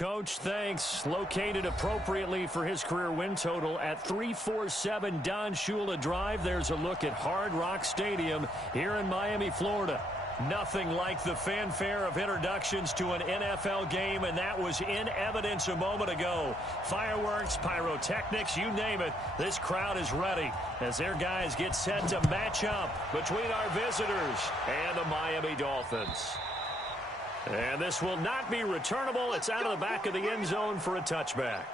Coach. Thanks. Located appropriately for his career win total at 347 Don Shula Drive. There's a look at Hard Rock Stadium here in Miami, Florida. Nothing like the fanfare of introductions to an NFL game, and that was in evidence a moment ago. Fireworks, pyrotechnics, you name it. This crowd is ready as their guys get set to match up between our visitors and the Miami Dolphins. And this will not be returnable. It's out of the back of the end zone for a touchback.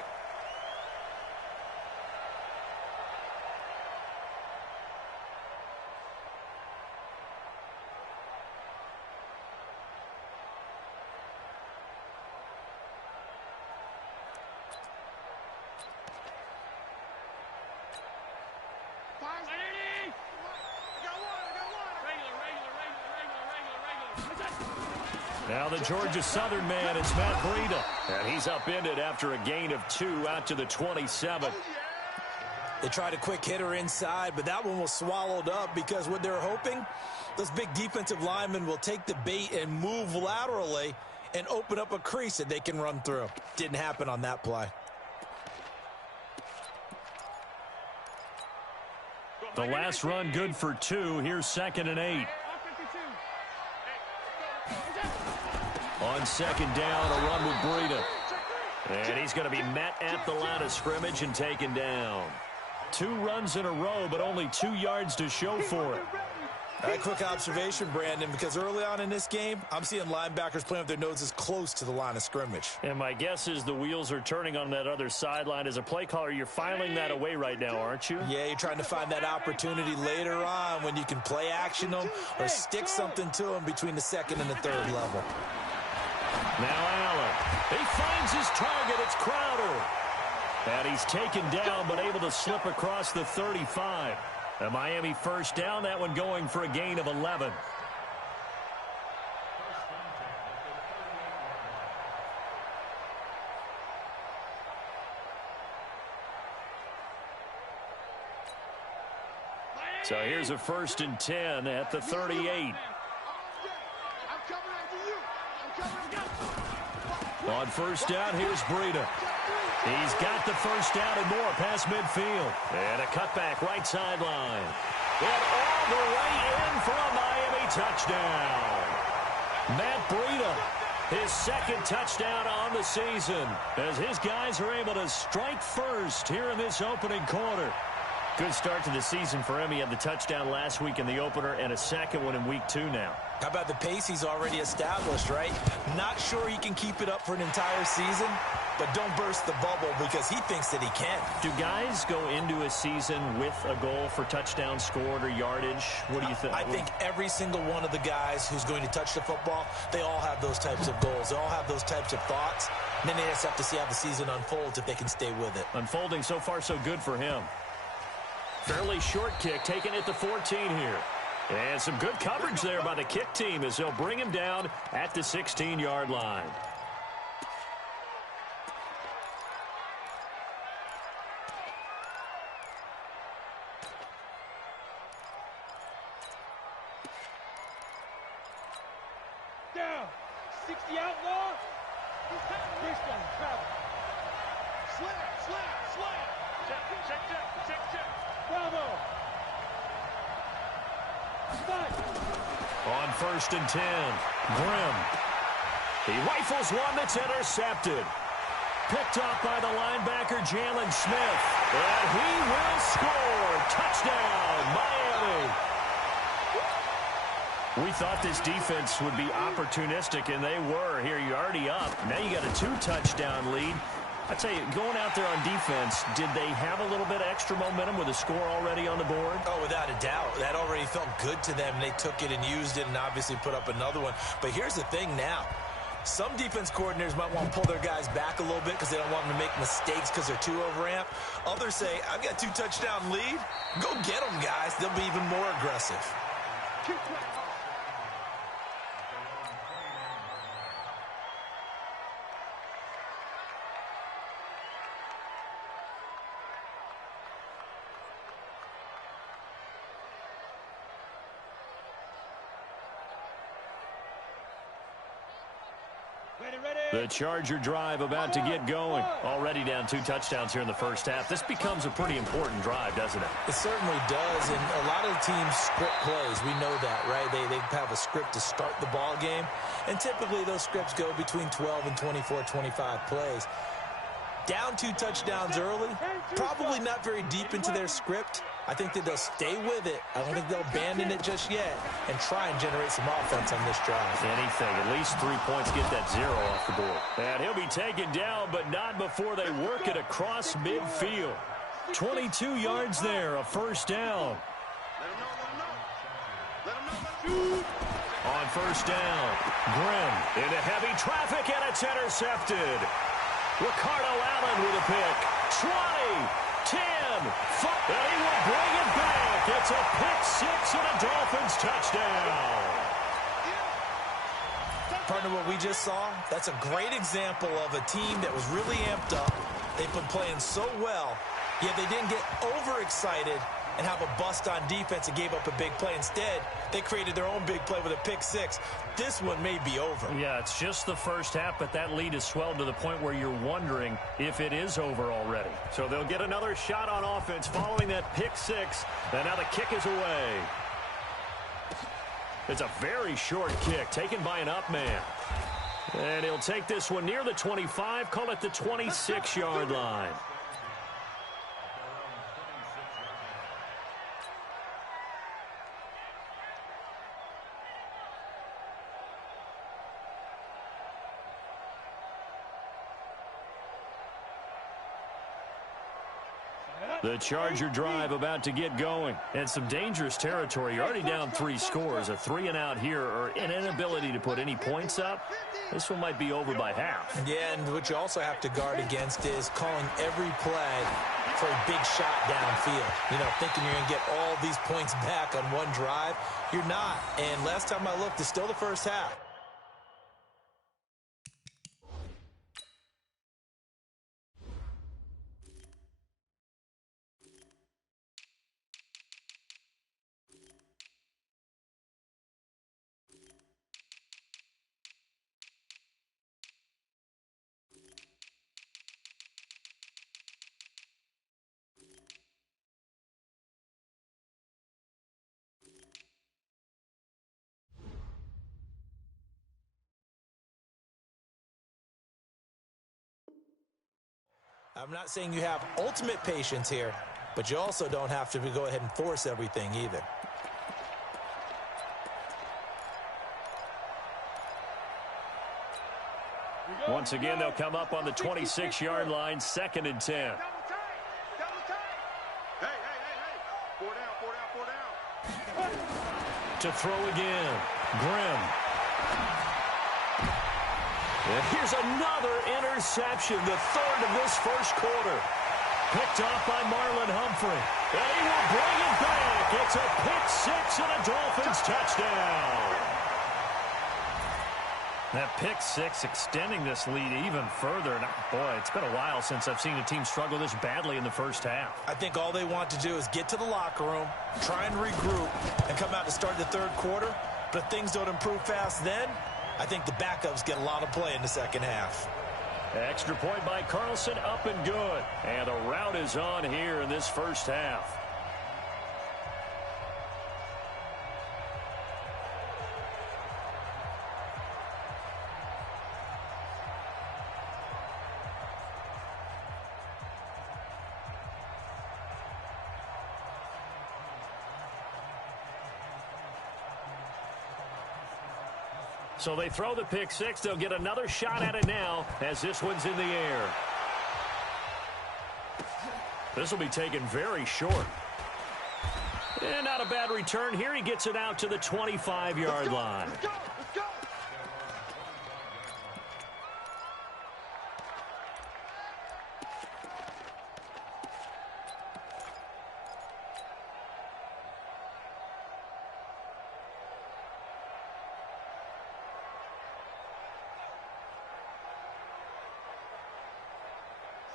Now the Georgia Southern man, it's Matt Breida. And he's upended after a gain of 2 out to the 27. They tried a quick hitter inside, but that one was swallowed up because what they're hoping, those big defensive linemen will take the bait and move laterally and open up a crease that they can run through. Didn't happen on that play. The last run good for 2. Here's 2nd and 8. On 2nd down, a run with Breida. And he's going to be met at the line of scrimmage and taken down. 2 runs in a row, but only 2 yards to show for it. A quick observation, Brandon, because early on in this game, I'm seeing linebackers playing with their noses close to the line of scrimmage. And my guess is the wheels are turning on that other sideline. As a play caller, you're filing that away right now, aren't you? Yeah, you're trying to find that opportunity later on when you can play action them or stick something to them between the 2nd and the 3rd level. Now Allen. He finds his target. It's Crowder. And he's taken down but able to slip across the 35. A Miami first down, that one going for a gain of 11. So here's a 1st and 10 at the 38. On 1st down, here's Breida. He's got the 1st down and more past midfield. And a cutback right sideline. And all the way in for a Miami touchdown. Matt Breida, his 2nd touchdown on the season, as his guys are able to strike first here in this opening quarter. Good start to the season for him. He had the touchdown last week in the opener and a 2nd one in week 2 now. How about the pace he's already established, right? Not sure he can keep it up for an entire season, but don't burst the bubble because he thinks that he can. Do guys go into a season with a goal for touchdown scored or yardage? What do you think? I think every single one of the guys who's going to touch the football, they all have those types of goals. They all have those types of thoughts. And then they just have to see how the season unfolds if they can stay with it. Unfolding so far so good for him. Fairly short kick taken at the 14 here. And some good coverage there by the kick team as they'll bring him down at the 16-yard line. Down. 60 outlaw. Fishbone, travel. Slam. Check. Bravo. On 1st and 10, Grimm. He rifles one that's intercepted. Picked off by the linebacker, Jalen Smith. And he will score. Touchdown, Miami. We thought this defense would be opportunistic, and they were. Here, you're already up. Now you got a 2-touchdown lead. I tell you, going out there on defense, did they have a little bit of extra momentum with a score already on the board? Oh, without a doubt. That already felt good to them. They took it and used it and obviously put up another one. But here's the thing now. Some defense coordinators might want to pull their guys back a little bit because they don't want them to make mistakes because they're too overamped. Others say, I've got 2-touchdown lead. Go get them, guys. They'll be even more aggressive. The Charger drive about to get going. Already down 2 touchdowns here in the first half. This becomes a pretty important drive, doesn't it? It certainly does, and a lot of the teams script plays. We know that, right? They have a script to start the ball game, and typically those scripts go between 12 and 24, 25 plays. Down 2 touchdowns early, probably not very deep into their script. I think that they'll stay with it. I don't think they'll abandon it just yet and try and generate some offense on this drive. Anything. At least 3 points, get that 0 off the board. And he'll be taken down, but not before they work it across midfield. 22 yards there, a first down. On first down, Grimm into heavy traffic, and it's intercepted. Ricardo Allen with a pick. 20, 10, 5, and he will bring it back. It's a pick 6 and a Dolphins touchdown. Partner, what we just saw, that's a great example of a team that was really amped up. They've been playing so well, yet they didn't get overexcited and have a bust on defense and gave up a big play. Instead, they created their own big play with a pick 6. This one may be over. Yeah, it's just the first half, but that lead has swelled to the point where you're wondering if it is over already. So they'll get another shot on offense following that pick 6, and now the kick is away. It's a very short kick taken by an up man. And he'll take this one near the 25, call it the 26-yard line. The Charger drive about to get going. And some dangerous territory. You're already down 3 scores. A 3 and out here, or an inability to put any points up. This one might be over by half. Yeah, and what you also have to guard against is calling every play for a big shot downfield. You know, thinking you're going to get all these points back on one drive. You're not. And last time I looked, it's still the first half. I'm not saying you have ultimate patience here, but you also don't have to go ahead and force everything either. Once again, they'll come up on the 26-yard line, 2nd and 10. Hey. 4 down. To throw again, Grimm. And here's another interception, the 3rd of this first quarter. Picked off by Marlon Humphrey. And he will bring it back. It's a pick 6 and a Dolphins touchdown. That pick 6 extending this lead even further. And boy, it's been a while since I've seen a team struggle this badly in the first half. I think all they want to do is get to the locker room, try and regroup, and come out to start the 3rd quarter. But if things don't improve fast then, I think the backups get a lot of play in the second half. Extra point by Carlson, up and good. And the route is on here in this first half. So they throw the pick 6. They'll get another shot at it now as this one's in the air. This will be taken very short. And not a bad return here. He gets it out to the 25-yard line. Let's go.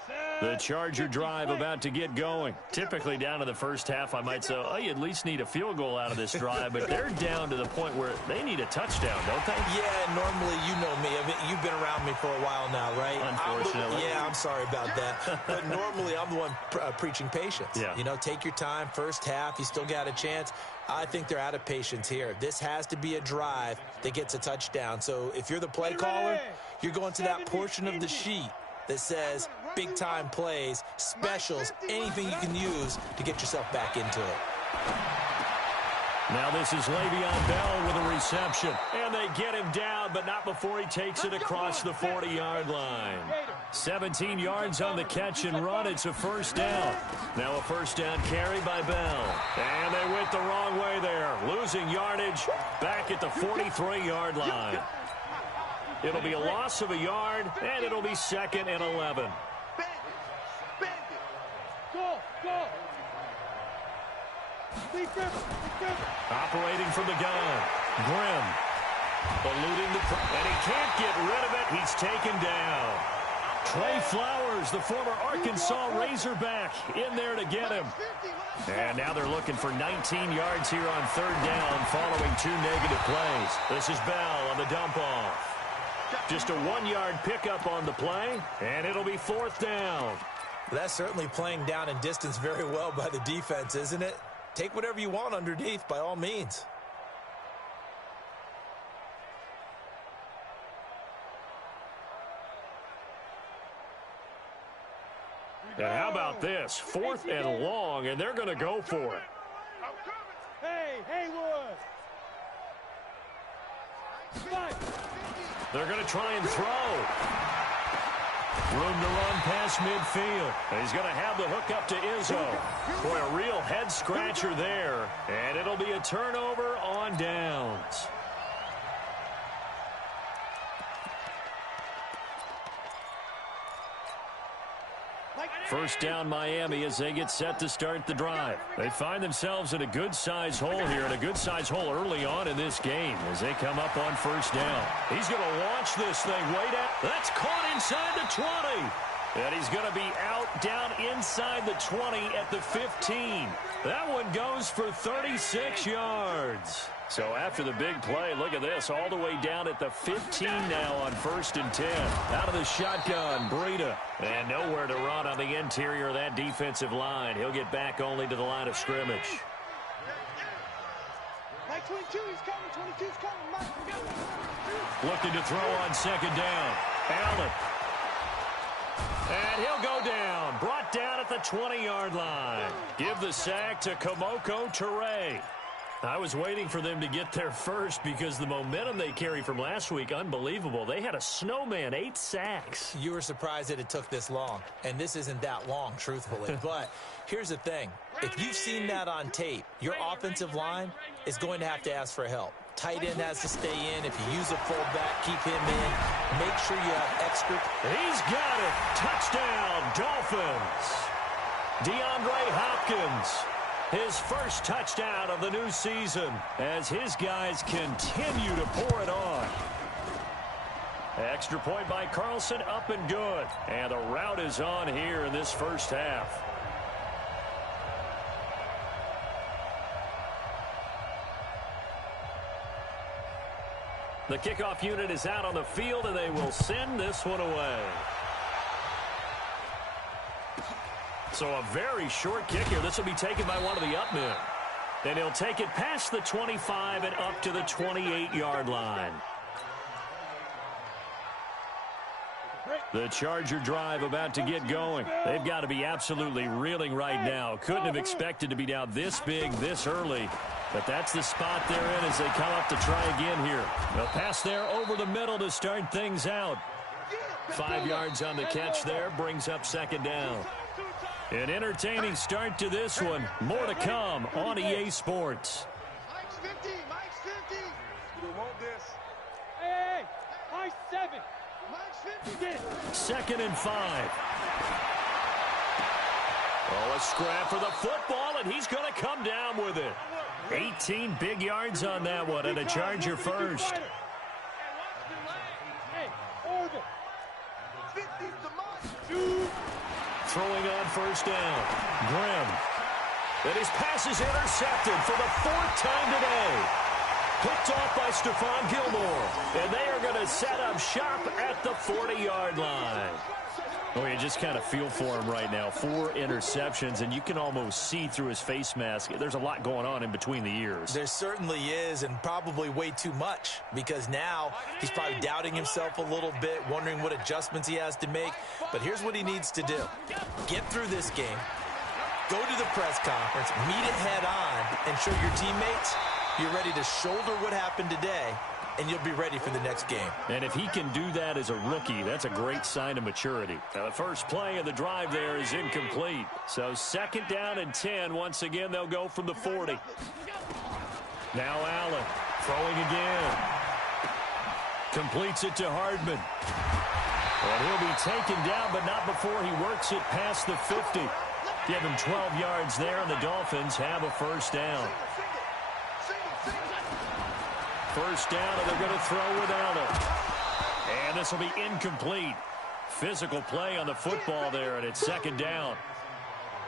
Set. The Charger drive about to get going. Typically down to the first half, I might say, oh, you at least need a field goal out of this drive, but they're down to the point where they need a touchdown, don't they? Yeah, normally, you know me. I mean, you've been around me for a while now, right? Unfortunately. I'm sorry about that. But normally, I'm the one preaching patience. Yeah. You know, take your time. First half, you still got a chance. I think they're out of patience here. This has to be a drive that gets a touchdown. So if you're the play caller, you're going to that portion of the sheet that says big-time plays, specials, anything you can use to get yourself back into it. Now this is Le'Veon Bell with a reception. And they get him down, but not before he takes it across the 40-yard line. 17 yards on the catch and run. It's a first down. Now a first down carry by Bell. And they went the wrong way there. Losing yardage back at the 43-yard line. It'll be a loss of a yard, and it'll be 2nd and 11. Operating from the gun. Grimm. Eluding the and he can't get rid of it. He's taken down. Trey Flowers, the former Arkansas Razorback, in there to get him. And now they're looking for 19 yards here on 3rd down following 2 negative plays. This is Bell on the dump off. Just a 1-yard pickup on the play, and it'll be 4th down. That's certainly playing down in distance very well by the defense, isn't it? Take whatever you want underneath, by all means. And how about this? 4th and long, and they're going to go for it. Hey, Haywood! They're going to try and throw. Room to run past midfield. He's going to have the hook up to Izzo. Boy, a real head-scratcher there. And it'll be a turnover on downs. First down Miami as they get set to start the drive. They find themselves in a good-sized hole here, and a good-sized hole early on in this game as they come up on first down. He's going to launch this thing way down. That's caught inside the 20. And he's going to be out down inside the 20 at the 15. That one goes for 36 yards. So after the big play, look at this, all the way down at the 15 now on 1st and 10. Out of the shotgun, Breida. And nowhere to run on the interior of that defensive line. He'll get back only to the line of scrimmage. Mike 22, he's coming, 22's coming. Mike. Looking to throw on 2nd down. Allen. And he'll go down. Brought down at the 20-yard line. Give the sack to Kamoko Toure. I was waiting for them to get there first because the momentum they carry from last week, unbelievable. They had a snowman, 8 sacks. You were surprised that it took this long, and this isn't that long, truthfully. But here's the thing. If you've seen that on tape, your offensive line is going to have to ask for help. Tight end has to stay in. If you use a fullback, keep him in. Make sure you have extra. He's got it. Touchdown, Dolphins. DeAndre Hopkins. His first touchdown of the new season as his guys continue to pour it on. Extra point by Carlson, up and good. And the route is on here in this first half. The kickoff unit is out on the field, and they will send this one away. So a very short kick here. This will be taken by one of the up men. And he'll take it past the 25 and up to the 28-yard line. The Charger drive about to get going. They've got to be absolutely reeling right now. Couldn't have expected to be down this big, this early. But that's the spot they're in as they come up to try again here. They'll pass there over the middle to start things out. 5 yards on the catch there, brings up 2nd down. An entertaining start to this one. More to come on EA Sports. Mike's 50. Mike's 50. You want this? Hey, Mike's 7. Mike's 50. Get it. 2nd and 5. Oh, a scrap for the football, and he's going to come down with it. 18 big yards on that one, and a Charger first. Hey, order. 50's the Mike. throwing on first down. Grimm. And his pass is intercepted for the 4th time today. Picked off by Stephon Gilmore. And they are going to set up shop at the 40-yard line. Oh, you just kind of feel for him right now. 4 interceptions, and you can almost see through his face mask. There's a lot going on in between the ears. There certainly is, and probably way too much, because now he's probably doubting himself a little bit, wondering what adjustments he has to make. But here's what he needs to do. Get through this game, go to the press conference, meet it head on, and show your teammates you're ready to shoulder what happened today, and you'll be ready for the next game. And if he can do that as a rookie, that's a great sign of maturity. Now, the first play of the drive there is incomplete. So 2nd down and 10. Once again, they'll go from the 40. Now Allen throwing again. Completes it to Hardman. And he'll be taken down, but not before he works it past the 50. Give him 12 yards there, and the Dolphins have a first down. First down, and they're going to throw with Allen. And this will be incomplete. Physical play on the football there, and it's 2nd down.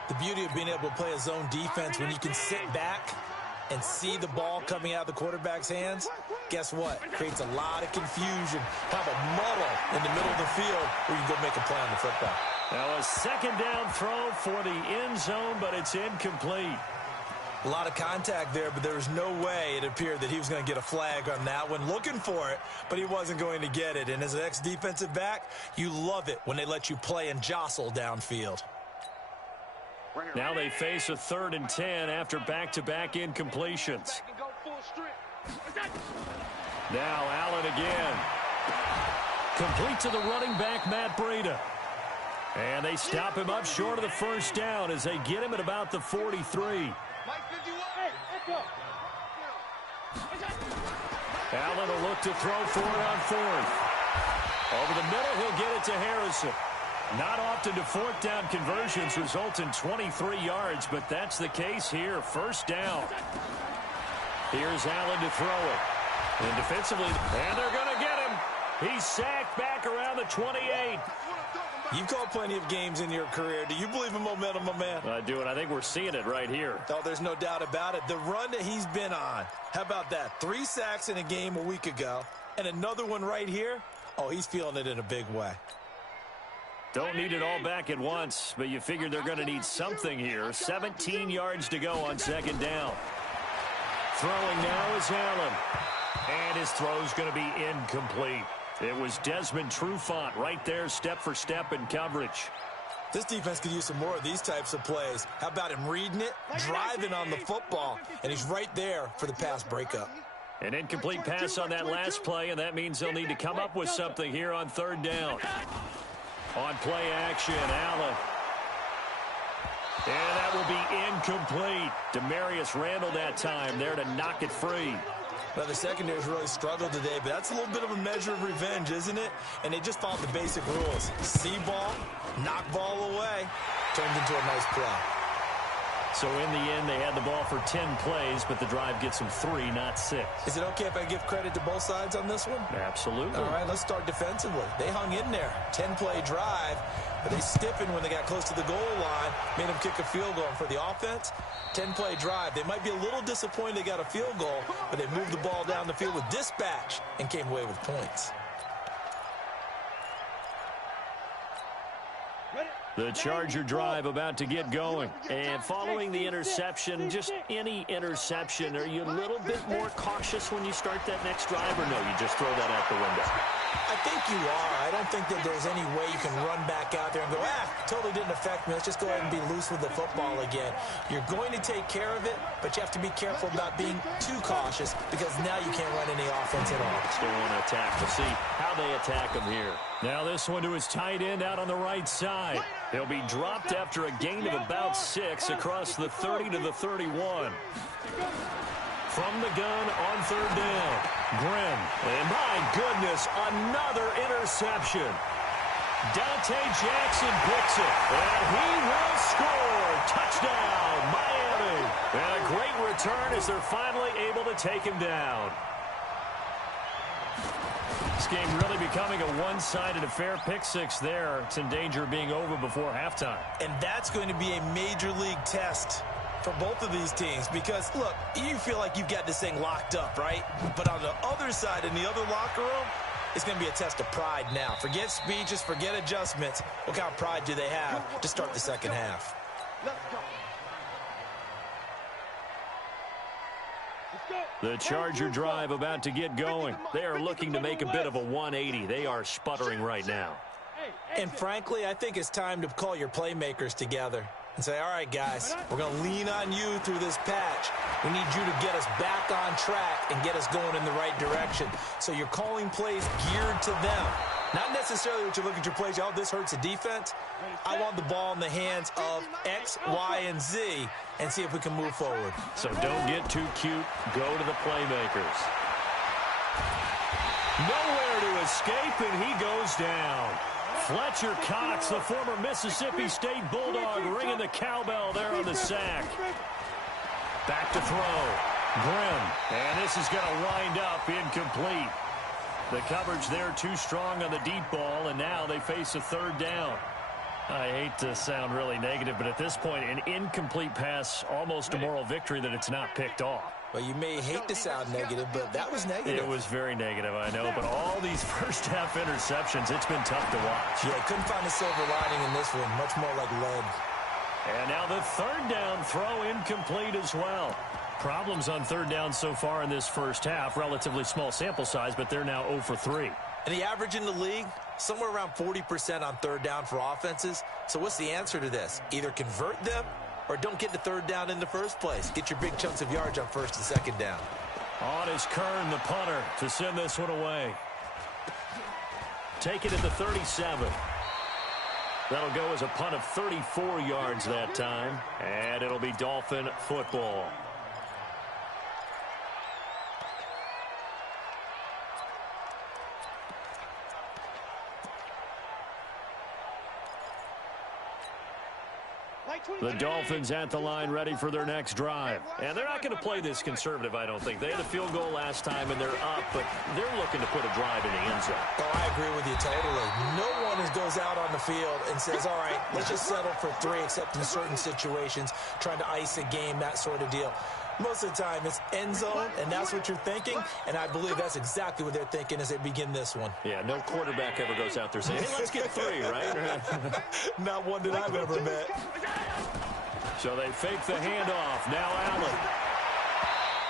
The beauty of being able to play a zone defense when you can sit back and see the ball coming out of the quarterback's hands, guess what? Creates a lot of confusion, kind of a muddle in the middle of the field where you can go make a play on the football. Now a 2nd down throw for the end zone, but it's incomplete. A lot of contact there, but there was no way it appeared that he was going to get a flag on that one. Looking for it, but he wasn't going to get it. And as an ex-defensive back, you love it when they let you play and jostle downfield. Now they face a 3rd and 10 after back-to-back incompletions. Now Allen again. Complete to the running back, Matt Breida. And they stop him up short of the first down as they get him at about the 43. Allen will look to throw for it on 4th. Over the middle, he'll get it to Harrison. Not often do 4th down conversions result in 23 yards, but that's the case here. First down. Here's Allen to throw it. And defensively, and they're going to get him. He's sacked back around the 28. You've called plenty of games in your career. Do you believe in momentum, my man? I do, and I think we're seeing it right here. Oh, there's no doubt about it. The run that he's been on. How about that? 3 sacks in a game a week ago, and another one right here. Oh, he's feeling it in a big way. Don't need it all back at once, but you figure they're going to need something here. 17 yards to go on 2nd down. Throwing now is Allen. And his throw's going to be incomplete. It was Desmond Trufant right there, step for step in coverage. This defense could use some more of these types of plays. How about him reading it, driving on the football, and he's right there for the pass breakup. An incomplete pass on that last play, and that means they'll need to come up with something here on 3rd down. On play action, Allen. And that will be incomplete. Demarius Randall that time there to knock it free. Well, the secondary's really struggled today, but that's a little bit of a measure of revenge, isn't it? And they just followed the basic rules. See ball, knock ball away, turned into a nice play. So in the end, they had the ball for 10 plays, but the drive gets them 3, not 6. Is it okay if I give credit to both sides on this one? Absolutely. All right, let's start defensively. They hung in there. 10-play drive, but they stiffened when they got close to the goal line, made them kick a field goal. And for the offense, 10-play drive. They might be a little disappointed they got a field goal, but they moved the ball down the field with dispatch and came away with points. The Charger drive about to get going. And following the interception, just any interception, are you a little bit more cautious when you start that next drive, or no, you just throw that out the window? I think you are. I don't think that there's any way you can run back out there and go, totally didn't affect me. Let's just go ahead and be loose with the football again. You're going to take care of it, but you have to be careful about being too cautious because now you can't run any offense at all. Still want to attack. We'll see how they attack him here. Now this one to his tight end out on the right side. He'll be dropped after a gain of about 6 across the 30 to the 31. From the gun on 3rd down, Grimm. And my goodness, another interception. Dante Jackson picks it, and he will score. Touchdown, Miami. And a great return as they're finally able to take him down. This game really becoming a one-sided affair. Pick six there. It's in danger of being over before halftime. And that's going to be a major league test for both of these teams because, look, you feel like you've got this thing locked up, right? But on the other side, in the other locker room, it's going to be a test of pride now. Forget speeches, forget adjustments. What kind of pride do they have to start the second half? Let's go. The Charger drive about to get going. They are looking to make a bit of a 180. They are sputtering right now. And frankly, I think it's time to call your playmakers together and say, all right, guys, we're going to lean on you through this patch. We need you to get us back on track and get us going in the right direction. So you're calling plays geared to them. Not necessarily what you look at your plays, oh, this hurts the defense. I want the ball in the hands of X, Y, and Z and see if we can move forward. So don't get too cute. Go to the playmakers. Nowhere to escape, and he goes down. Fletcher Cox, the former Mississippi State Bulldog, ringing the cowbell there on the sack. Back to throw. Grimm. And this is going to wind up incomplete. The coverage there too strong on the deep ball, and now they face a third down. I hate to sound really negative, but at this point, an incomplete pass, almost a moral victory that it's not picked off. Well, you may hate to sound negative, but that was negative. It was very negative, I know, but all these first-half interceptions, it's been tough to watch. Yeah, couldn't find a silver lining in this one, much more like lead. And now the third down throw incomplete as well. Problems on third down so far in this first half. Relatively small sample size, but they're now 0 for 3. And the average in the league, somewhere around 40% on third down for offenses. So what's the answer to this? Either convert them or don't get the third down in the first place. Get your big chunks of yards on first and second down. On is Kern, the punter, to send this one away. Take it at the 37. That'll go as a punt of 34 yards that time. And it'll be Dolphin football. The Dolphins at the line ready for their next drive. And they're not going to play this conservative, I don't think. They had a field goal last time, and they're up, but they're looking to put a drive in the end zone. Oh, I agree with you totally. No one goes out on the field and says, all right, let's just settle for 3, except in certain situations, trying to ice a game, that sort of deal. Most of the time, it's end zone, and that's what you're thinking, and I believe that's exactly what they're thinking as they begin this one. Yeah, no quarterback ever goes out there saying, hey, let's get 3, right? Not one that I've ever met. So they fake the handoff. Now Allen.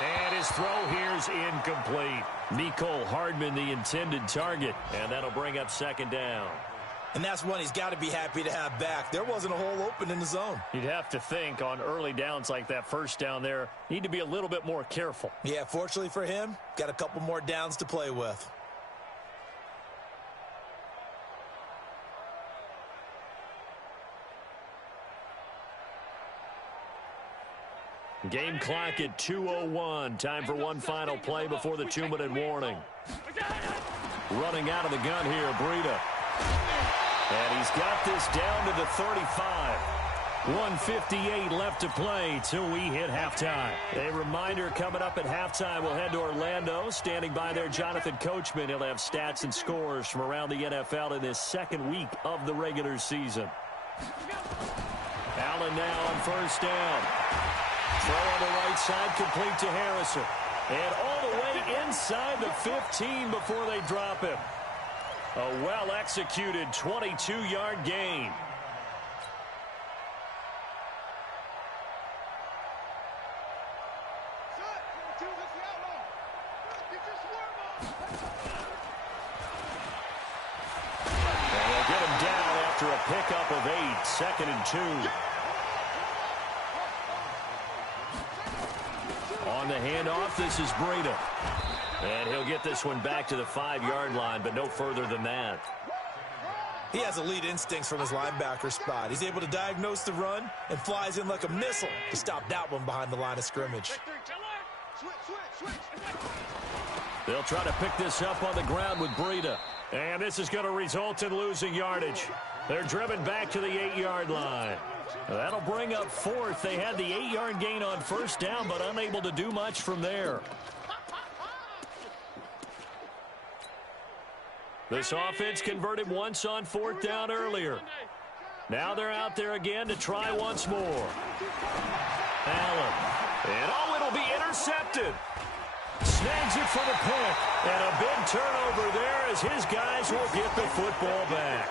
And his throw here's incomplete. Mecole Hardman, the intended target, and that'll bring up second down. And that's one he's got to be happy to have back. There wasn't a hole open in the zone. You'd have to think on early downs like that first down there, need to be a little bit more careful. Yeah, fortunately for him, got a couple more downs to play with. Game clock at 2:01. Time for one final play before the 2-minute warning. Running out of the gun here, Breida. And he's got this down to the 35. 1:58 left to play till we hit halftime. A reminder coming up at halftime, we'll head to Orlando. Standing by there, Jonathan Coachman. He'll have stats and scores from around the NFL in this second week of the regular season. Allen now on first down. Throw on the right side, complete to Harrison. And all the way inside the 15 before they drop him. A well-executed 22-yard gain. And they'll get him down after a pickup of 8, 2nd and 2. On the handoff, this is Breida. And he'll get this one back to the 5-yard line, but no further than that. He has elite instincts from his linebacker spot. He's able to diagnose the run and flies in like a missile to stop that one behind the line of scrimmage. They'll try to pick this up on the ground with Breida. And this is going to result in losing yardage. They're driven back to the 8-yard line. That'll bring up 4th. They had the 8-yard gain on first down, but unable to do much from there. This offense converted once on 4th down earlier. Now they're out there again to try once more. Allen. And it'll be intercepted. Snags it for the pick. And a big turnover there as his guys will get the football back.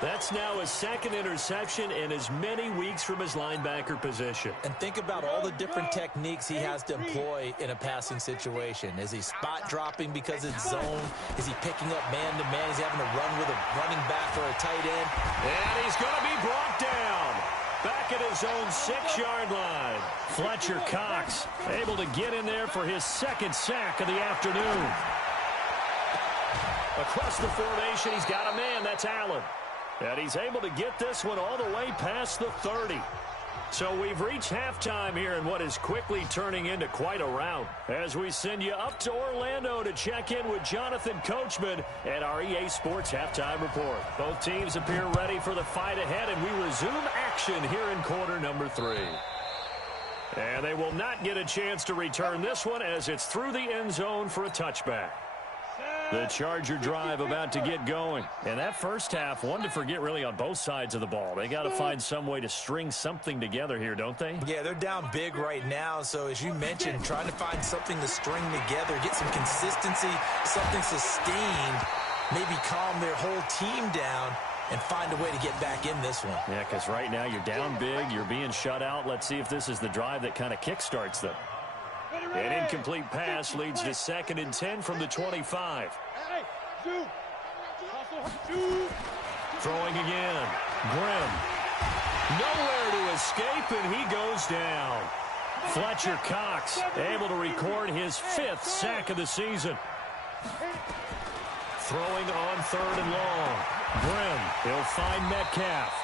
That's now his 2nd interception in as many weeks from his linebacker position. And think about all the different techniques he has to employ in a passing situation. Is he spot dropping because it's zone? Is he picking up man-to-man? Is he having to run with a running back or a tight end? And he's going to be brought down. Back at his own 6-yard line. Fletcher Cox able to get in there for his 2nd sack of the afternoon. Across the formation, he's got a man. That's Allen. And he's able to get this one all the way past the 30. So we've reached halftime here in what is quickly turning into quite a rout. As we send you up to Orlando to check in with Jonathan Coachman at our EA Sports Halftime Report. Both teams appear ready for the fight ahead, and we resume action here in quarter number 3. And they will not get a chance to return this one as it's through the end zone for a touchback. The Charger drive about to get going. And that first half, one to forget really on both sides of the ball. They got to find some way to string something together here, don't they? Yeah, they're down big right now. So as you mentioned, trying to find something to string together, get some consistency, something sustained, maybe calm their whole team down and find a way to get back in this one. Yeah, because right now you're down big, you're being shut out. Let's see if this is the drive that kind of kickstarts them. An incomplete pass leads to 2nd and 10 from the 25. Throwing again. Grimm. Nowhere to escape, and he goes down. Fletcher Cox able to record his 5th sack of the season. Throwing on 3rd and long. Grimm. He'll find Metcalf.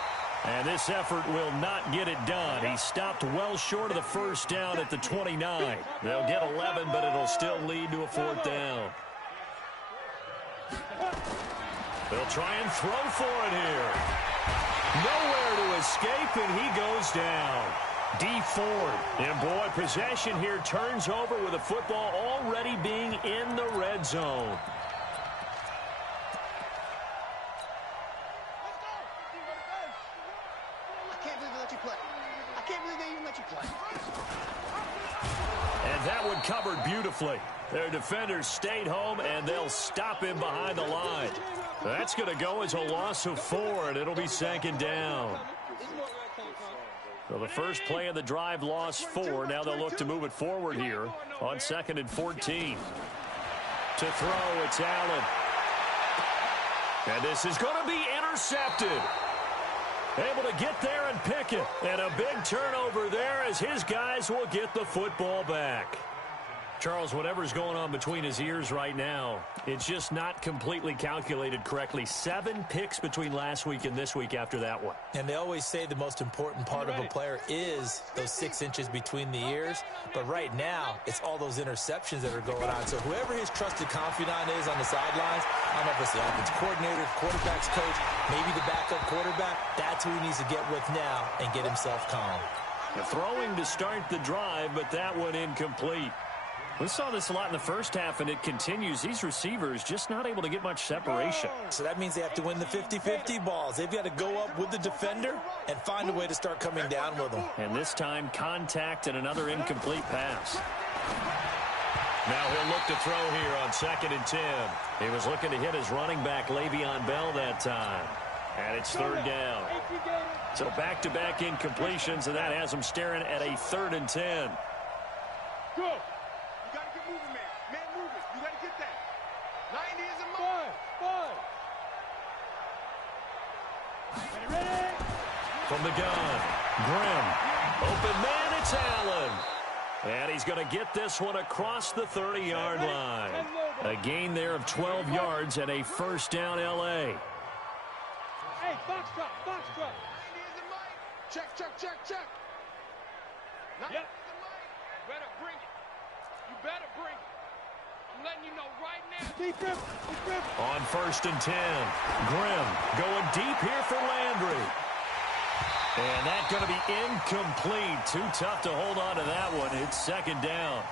And this effort will not get it done. He stopped well short of the first down at the 29. They'll get 11, but it'll still lead to a 4th down. They'll try and throw for it here. Nowhere to escape, and he goes down. D Ford. And boy, possession here turns over with the football already being in the red zone. And that one covered beautifully. Their defenders stayed home, and they'll stop him behind the line. That's going to go as a loss of 4, and it'll be 2nd down. So the first play of the drive lost 4. Now they'll look to move it forward here on 2nd and 14. To throw, it's Allen. And this is going to be intercepted. Able to get there and pick it. And a big turnover there as his guys will get the football back. Charles, whatever's going on between his ears right now, it's just not completely calculated correctly. 7 picks between last week and this week after that one. And they always say the most important part of a player is those 6 inches between the ears. But right now, it's all those interceptions that are going on. So whoever his trusted confidant is on the sidelines, I don't know if it's the offense coordinator, quarterback's coach, maybe the backup quarterback, that's who he needs to get with now and get himself calm. The throwing to start the drive, but that one incomplete. We saw this a lot in the first half, and it continues. These receivers just not able to get much separation. So that means they have to win the 50-50 balls. They've got to go up with the defender and find a way to start coming down with them. And this time, contact and another incomplete pass. Now he'll look to throw here on 2nd and 10. He was looking to hit his running back, Le'Veon Bell, that time. And it's 3rd down. So back-to-back incompletions, and that has him staring at a 3rd and 10. Go. From the gun, Grimm. Open man, it's Allen. And he's going to get this one across the 30-yard line. A gain there of 12 yards and a 1st down, L.A. Hey, box truck. Check. Yep. You better bring it. I'm letting you know right now. Deep rip. On 1st and 10, Grimm going deep here for Landry. And that's going to be incomplete. Too tough to hold on to that one. It's 2nd down.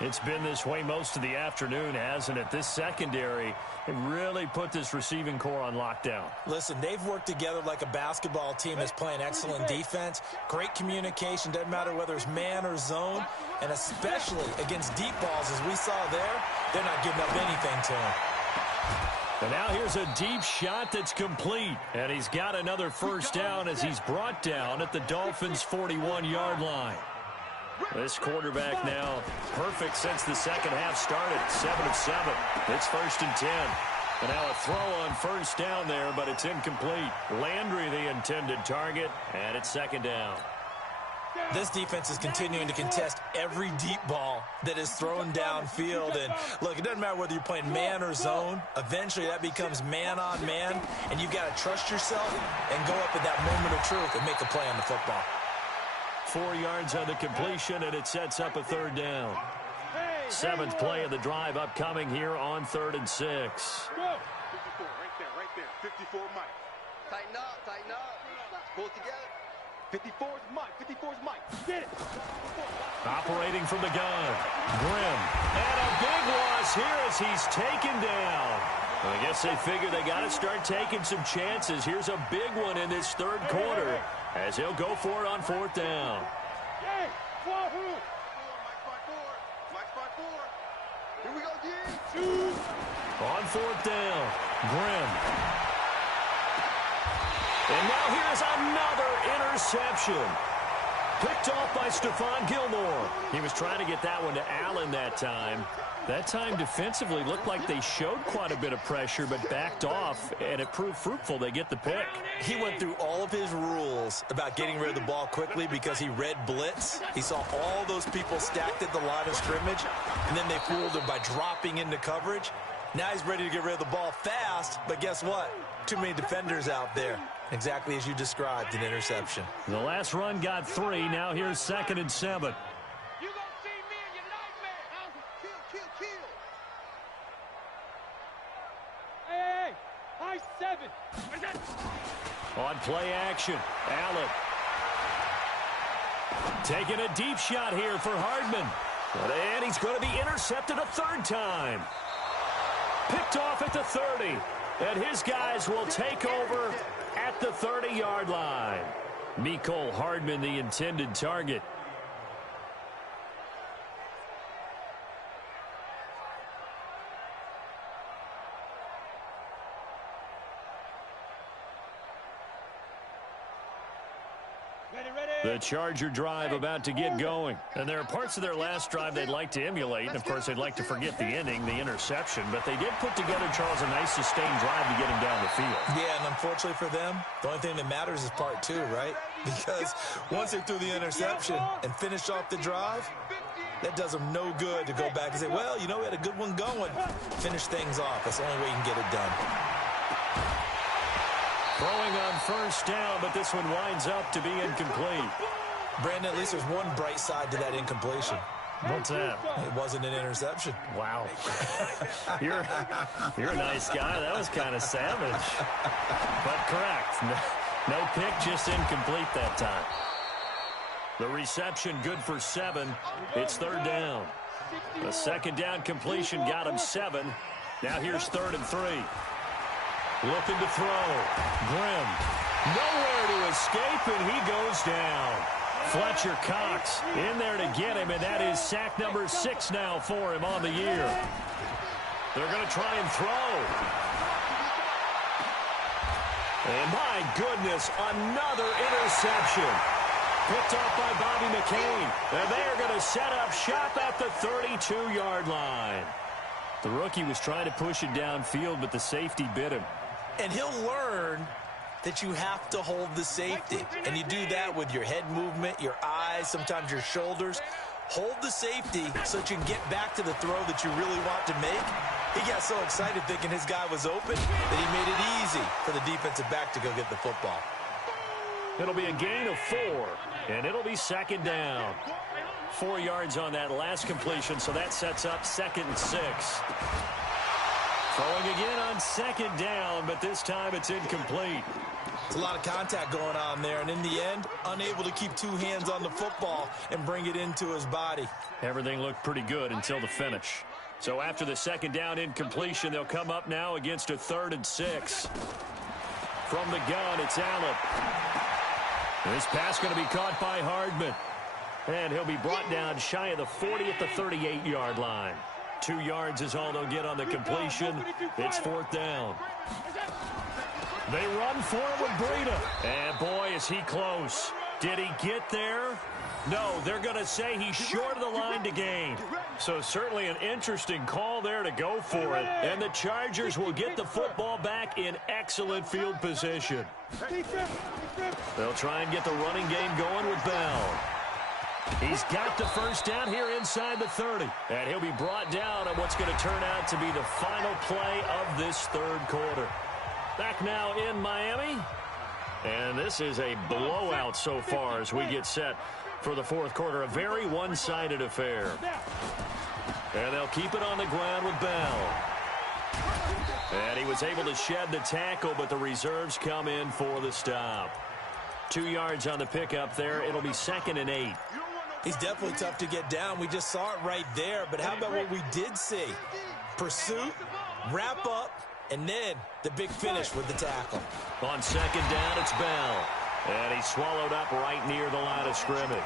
It's been this way most of the afternoon, hasn't it? This secondary really put this receiving core on lockdown. Listen, they've worked together like a basketball team that's playing excellent defense. Great communication, doesn't matter whether it's man or zone, and especially against deep balls, as we saw there, they're not giving up anything to him. And now here's a deep shot that's complete. And he's got another first down as he's brought down at the Dolphins' 41-yard line. This quarterback now perfect since the second half started. 7 of 7. It's 1st and 10. And now a throw on first down there, but it's incomplete. Landry the intended target, and it's 2nd down. This defense is continuing to contest every deep ball that is thrown downfield. And look, it doesn't matter whether you're playing man or zone. Eventually that becomes man on man, and you've got to trust yourself and go up at that moment of truth and make a play on the football. 4 yards on the completion, and it sets up a 3rd down. 7th play of the drive upcoming here on 3rd and 6. 54, right there. 54, Mike. Tighten up. Pull together. 54 is Mike. Get it. Operating from the gun. Grimm. And a big loss here as he's taken down. I guess they figure they got to start taking some chances. Here's a big one in this 3rd quarter as he'll go for it on 4th down. Here we go, On 4th down, Grimm. And now here's another interception. Picked off by Stephon Gilmore. He was trying to get that one to Allen that time. That time defensively looked like they showed quite a bit of pressure but backed off, and it proved fruitful. They get the pick. He went through all of his rules about getting rid of the ball quickly because he read blitz. He saw all those people stacked at the line of scrimmage, and then they fooled him by dropping into coverage. Now he's ready to get rid of the ball fast, but guess what? Too many defenders out there. Exactly as you described, an interception. The last run got 3. Now here's 2nd and 7. You gonna see me in your nightmare. Kill. Hey, high 7. On play action, Allen. Taking a deep shot here for Hardman. And he's going to be intercepted a 3rd time. Picked off at the 30. And his guys will take over at the 30-yard line. Mecole Hardman, the intended target. The Charger drive about to get going. And there are parts of their last drive they'd like to emulate. And, of course, they'd like to forget the ending, the interception. But they did put together, Charles, a nice sustained drive to get him down the field. Yeah, and unfortunately for them, the only thing that matters is part 2, right? Because once they threw the interception and finished off the drive, that does them no good to go back and say, well, you know, we had a good one going. Finish things off. That's the only way you can get it done. Throwing on first down, but this one winds up to be incomplete. Brandon, at least there's one bright side to that incompletion. What's that? It wasn't an interception. Wow. You're a nice guy. That was kind of savage. But correct. No pick, just incomplete that time. The reception good for 7. It's 3rd down. The 2nd down completion got him 7. Now here's 3rd and 3. Looking to throw. Grimm. Nowhere to escape, and he goes down. Fletcher Cox in there to get him, and that is sack number 6 now for him on the year. They're going to try and throw. And my goodness, another interception. Picked off by Bobby McCain. And they are going to set up shop at the 32-yard line. The rookie was trying to push it downfield, but the safety bit him. And he'll learn that you have to hold the safety. And you do that with your head movement, your eyes, sometimes your shoulders. Hold the safety so that you can get back to the throw that you really want to make. He got so excited thinking his guy was open that he made it easy for the defensive back to go get the football. It'll be a gain of 4, and it'll be 2nd down. 4 yards on that last completion, so that sets up 2nd and 6. Throwing again on second down, but this time it's incomplete. It's a lot of contact going on there, and in the end, unable to keep two hands on the football and bring it into his body. Everything looked pretty good until the finish. So after the second down incompletion, they'll come up now against a 3rd and 6. From the gun, it's Allen. This pass going to be caught by Hardman. And he'll be brought down shy of the 40 at the 38-yard line. 2 yards is all they'll get on the completion. It's 4th down. They run for it with Breida. And boy, is he close. Did he get there? No, they're going to say he's short of the line to gain. So certainly an interesting call there to go for it. And the Chargers will get the football back in excellent field position. They'll try and get the running game going with Bell. He's got the first down here inside the 30. And he'll be brought down on what's going to turn out to be the final play of this 3rd quarter. Back now in Miami. And this is a blowout so far as we get set for the 4th quarter. A very one-sided affair. And they'll keep it on the ground with Bell. And he was able to shed the tackle, but the reserves come in for the stop. 2 yards on the pickup there. It'll be 2nd and 8. He's definitely tough to get down. We just saw it right there. But how about what we did see? Pursuit, wrap up, and then the big finish with the tackle. On 2nd down, it's Bell. And he's swallowed up right near the line of scrimmage.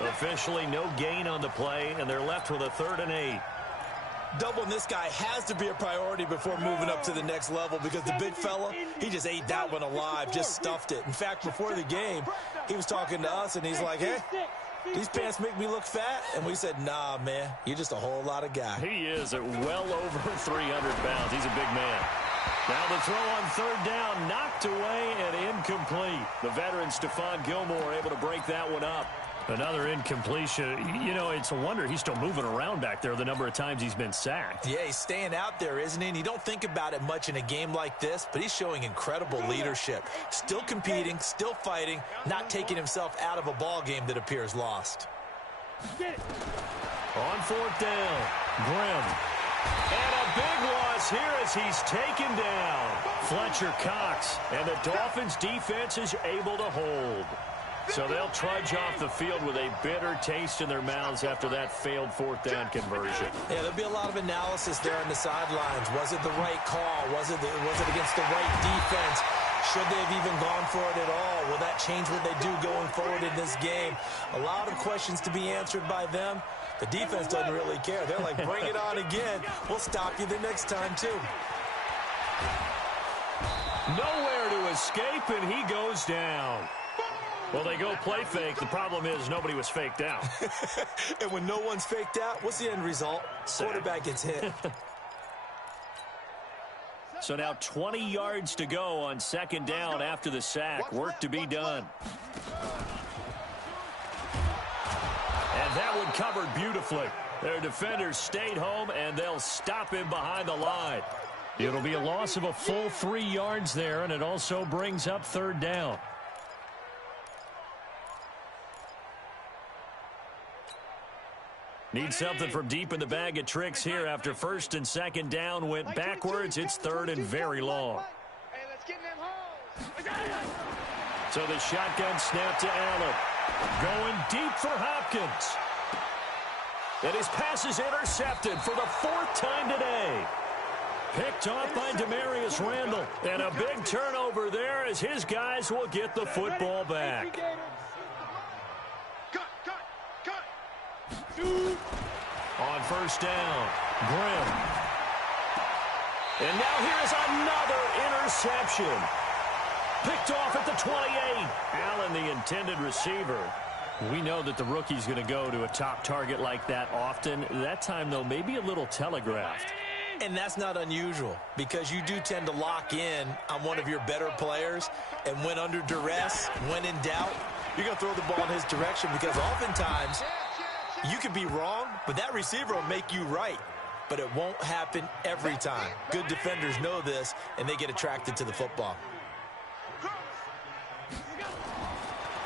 Officially no gain on the play, and they're left with a 3rd and 8. Doubling this guy has to be a priority before moving up to the next level because the big fella, he just ate that one alive, just stuffed it. In fact, before the game, he was talking to us, and he's like, hey, these pants make me look fat. And we said, nah, man, you're just a whole lot of guy. He is at well over 300 pounds. He's a big man. Now the throw on 3rd down, knocked away and incomplete. The veteran Stephon Gilmore able to break that one up. Another incompletion. You know, it's a wonder he's still moving around back there the number of times he's been sacked. Yeah, he's staying out there, isn't he? And you don't think about it much in a game like this, but he's showing incredible leadership. Still competing, still fighting, not taking himself out of a ball game that appears lost. On 4th down, Grimm. And a big loss here as he's taken down. Fletcher Cox, and the Dolphins defense is able to hold. So they'll trudge off the field with a bitter taste in their mouths after that failed 4th down conversion. Yeah, there'll be a lot of analysis there on the sidelines. Was it the right call? Was it against the right defense? Should they have even gone for it at all? Will that change what they do going forward in this game? A lot of questions to be answered by them. The defense doesn't really care. They're like, bring it on again. We'll stop you the next time, too. Nowhere to escape, and he goes down. Well, they go play fake. The problem is nobody was faked out. And when no one's faked out, what's the end result? Quarterback gets hit. So now 20 yards to go on 2nd down after the sack. Work to be done. And that one covered beautifully. Their defenders stayed home, and they'll stop him behind the line. It'll be a loss of a full 3 yards there, and it also brings up 3rd down. Need something from deep in the bag of tricks here after 1st and 2nd down went backwards. It's 3rd and very long. So the shotgun snap to Allen. Going deep for Hopkins. And his pass is intercepted for the 4th time today. Picked off by Demarius Randall. And a big turnover there as his guys will get the football back. On 1st down, Grimm. And now here's another interception. Picked off at the 28. Allen, the intended receiver. We know that the rookie's going to go to a top target like that often. That time, though, maybe a little telegraphed. And that's not unusual because you do tend to lock in on one of your better players. And when under duress, when in doubt, you're going to throw the ball in his direction because oftentimes you could be wrong, but that receiver will make you right. But it won't happen every time. Good defenders know this, and they get attracted to the football.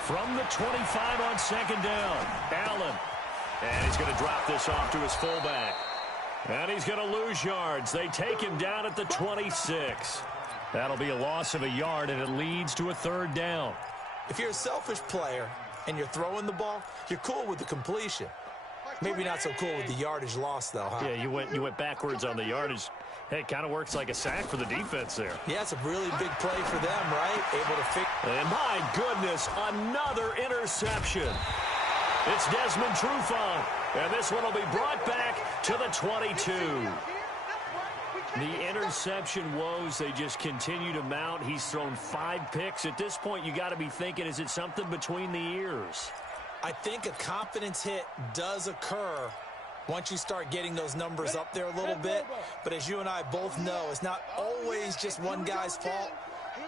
From the 25 on 2nd down, Allen. And he's going to drop this off to his fullback. And he's going to lose yards. They take him down at the 26. That'll be a loss of a yard, and it leads to a third down. If you're a selfish player and you're throwing the ball, you're cool with the completion. Maybe not so cool with the yardage loss, though, huh? Yeah, you went backwards on the yardage. Hey, it kind of works like a sack for the defense there. Yeah, it's a really big play for them, right? Able to fix. And my goodness, another interception. It's Desmond Trufant, and this one will be brought back to the 22. The interception woes, they just continue to mount. He's thrown 5 picks. At this point, you got to be thinking, is it something between the ears? I think a confidence hit does occur once you start getting those numbers up there a little bit. But as you and I both know, it's not always just one guy's fault.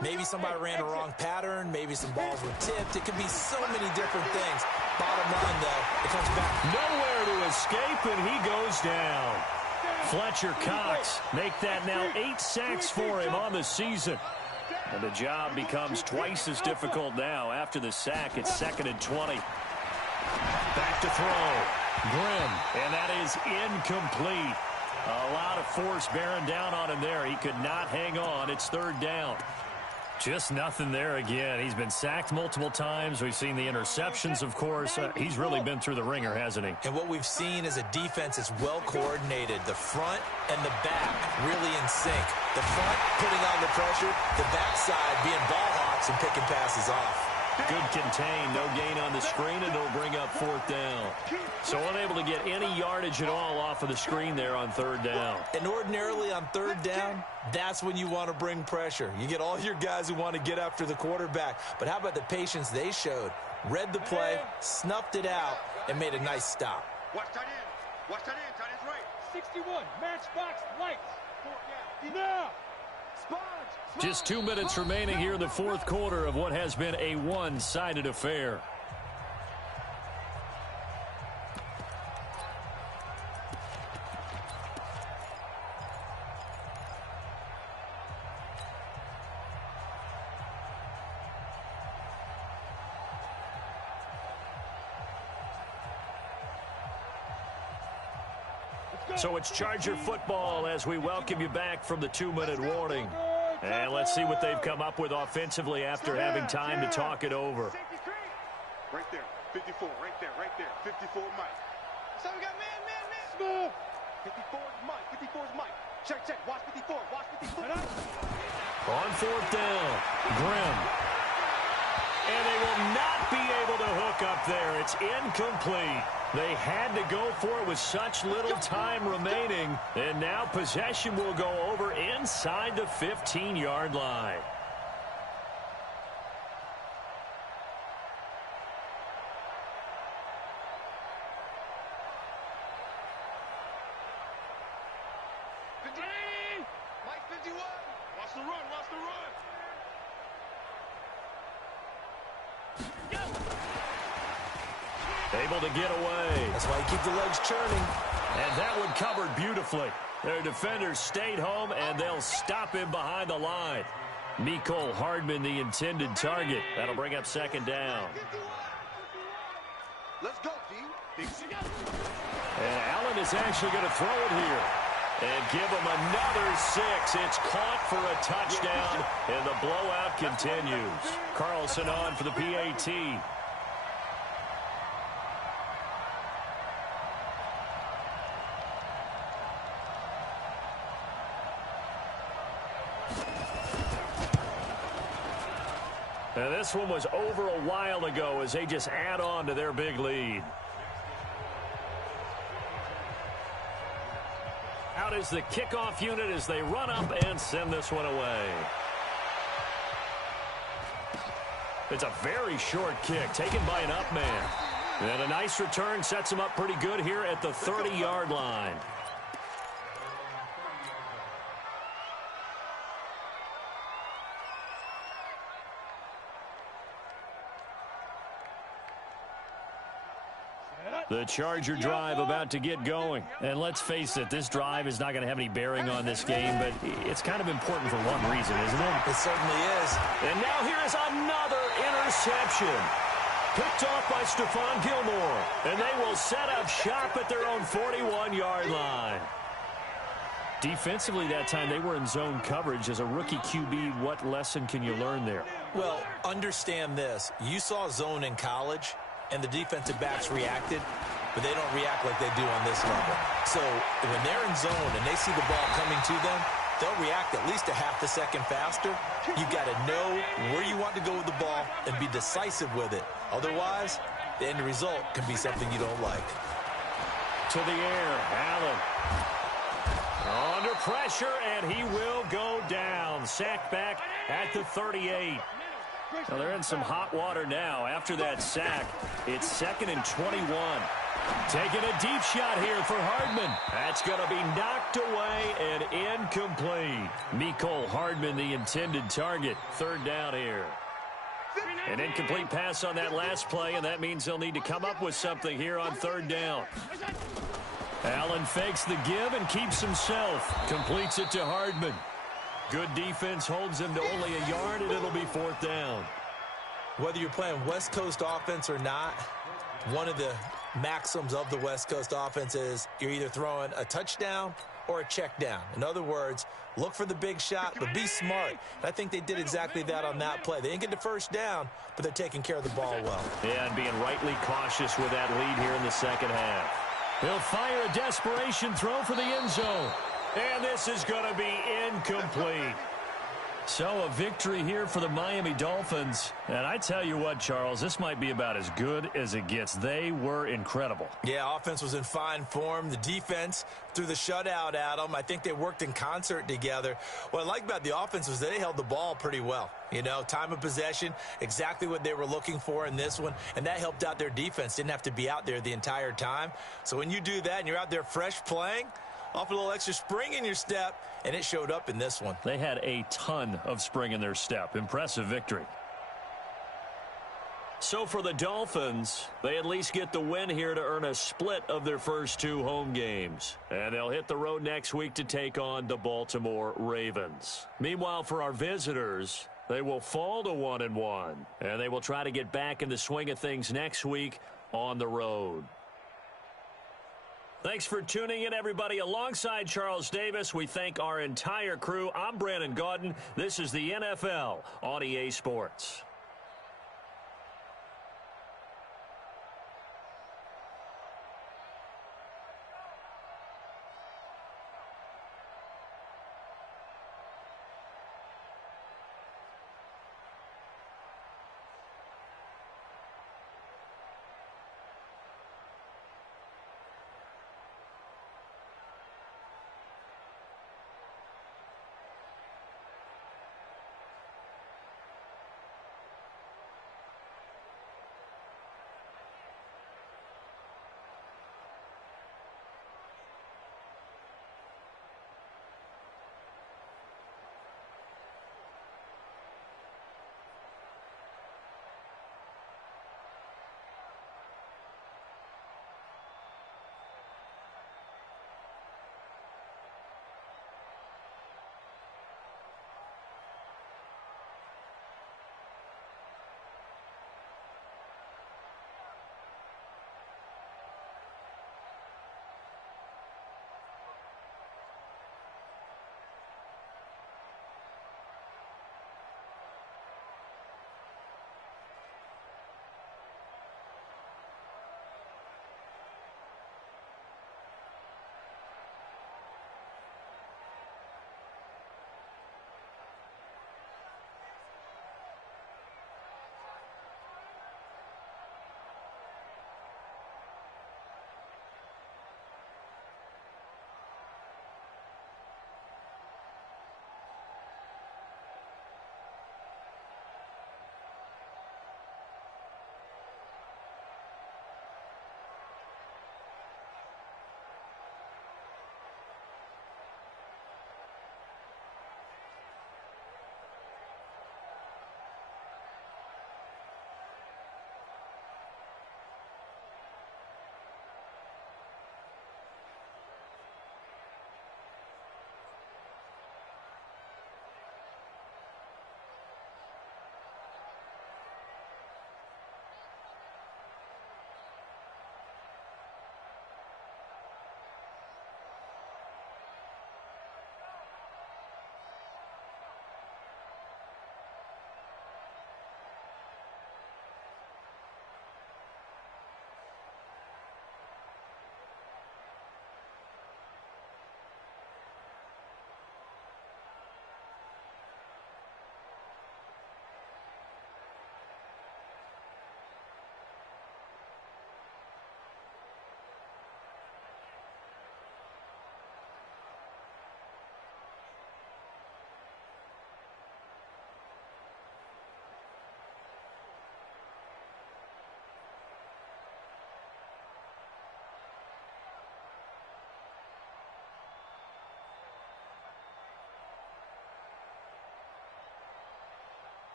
Maybe somebody ran a wrong pattern. Maybe some balls were tipped. It could be so many different things. Bottom line, though, it comes back. Nowhere to escape, and he goes down. Fletcher Cox make that now 8 sacks for him on the season. And the job becomes twice as difficult now. After the sack, it's 2nd and 20. Back to throw. Grimm, and that is incomplete. A lot of force bearing down on him there. He could not hang on. It's 3rd down. Just nothing there again. He's been sacked multiple times. We've seen the interceptions, of course. He's really been through the ringer, hasn't he? And what we've seen is a defense that's well coordinated. The front and the back really in sync. The front putting on the pressure. The backside being ball hawks and picking passes off. Good contain, no gain on the screen, and it'll bring up 4th down. So unable to get any yardage at all off of the screen there on 3rd down. And ordinarily on 3rd down, that's when you want to bring pressure. You get all your guys who want to get after the quarterback. But how about the patience they showed? Read the play, snuffed it out, and made a nice stop. Watch tight end. Watch tight end. Tight end's right. 61. Matchbox lights. Now. Just 2 minutes remaining here in the 4th quarter of what has been a one-sided affair. So it's Charger football as we welcome you back from the 2-minute warning. And let's see what they've come up with offensively after having time to talk it over. Right there. 54. Right there. 54 Mike. So we got man. Small. 54 is Mike. 54 is Mike. Check. Watch 54. Watch 54. On 4th down, Grimm. And they will not be able to hook up there. It's incomplete. They had to go for it with such little time remaining. And now possession will go over inside the 15-yard line. Mike 51. Watch the run. Able to get away. That's why you keep the legs churning. And that one covered beautifully. Their defenders stayed home, and they'll stop him behind the line. Mecole Hardman, the intended target. That'll bring up 2nd down. Let's go, D. And Allen is actually going to throw it here. And give him another 6. It's caught for a touchdown, and the blowout continues. Carlson on for the PAT. And this one was over a while ago as they just add on to their big lead. Out is the kickoff unit as they run up and send this one away. It's a very short kick taken by an up man. And a nice return sets him up pretty good here at the 30-yard line. The Charger drive about to get going. And let's face it, this drive is not going to have any bearing on this game, but it's kind of important for one reason, isn't it? It certainly is. And now here is another interception. Picked off by Stephon Gilmore. And they will set up shop at their own 41-yard line. Defensively that time, they were in zone coverage. As a rookie QB, what lesson can you learn there? Well, understand this. You saw zone in college, and the defensive backs reacted, but they don't react like they do on this level. So when they're in zone and they see the ball coming to them, they'll react at least a half a second faster. You've got to know where you want to go with the ball and be decisive with it. Otherwise, the end result can be something you don't like. To the air, Allen. Under pressure, and he will go down. Sacked back at the 38. Well, they're in some hot water now. After that sack, it's 2nd and 21. Taking a deep shot here for Hardman. That's going to be knocked away and incomplete. Mecole Hardman, the intended target. 3rd down here. An incomplete pass on that last play, and that means they'll need to come up with something here on 3rd down. Allen fakes the give and keeps himself. Completes it to Hardman. Good defense holds him to only a yard, and it'll be 4th down. Whether you're playing West Coast offense or not, one of the maxims of the West Coast offense is you're either throwing a touchdown or a check down. In other words, look for the big shot, but be smart. And I think they did exactly that on that play. They didn't get the first down, but they're taking care of the ball well. Yeah, and being rightly cautious with that lead here in the second half. He'll fire a desperation throw for the end zone. And this is going to be incomplete. So a victory here for the Miami Dolphins. And I tell you what, Charles, this might be about as good as it gets. They were incredible. Yeah, offense was in fine form. The defense threw the shutout at them. I think they worked in concert together. What I like about the offense was they held the ball pretty well. You know, time of possession, exactly what they were looking for in this one. And that helped out their defense. Didn't have to be out there the entire time. So when you do that and you're out there fresh playing, off a little extra spring in your step, and it showed up in this one. They had a ton of spring in their step. Impressive victory. So for the Dolphins, they at least get the win here to earn a split of their first 2 home games. And they'll hit the road next week to take on the Baltimore Ravens. Meanwhile, for our visitors, they will fall to 1-1. And they will try to get back in the swing of things next week on the road. Thanks for tuning in, everybody. Alongside Charles Davis, we thank our entire crew. I'm Brandon Gaudin. This is the NFL on EA Sports.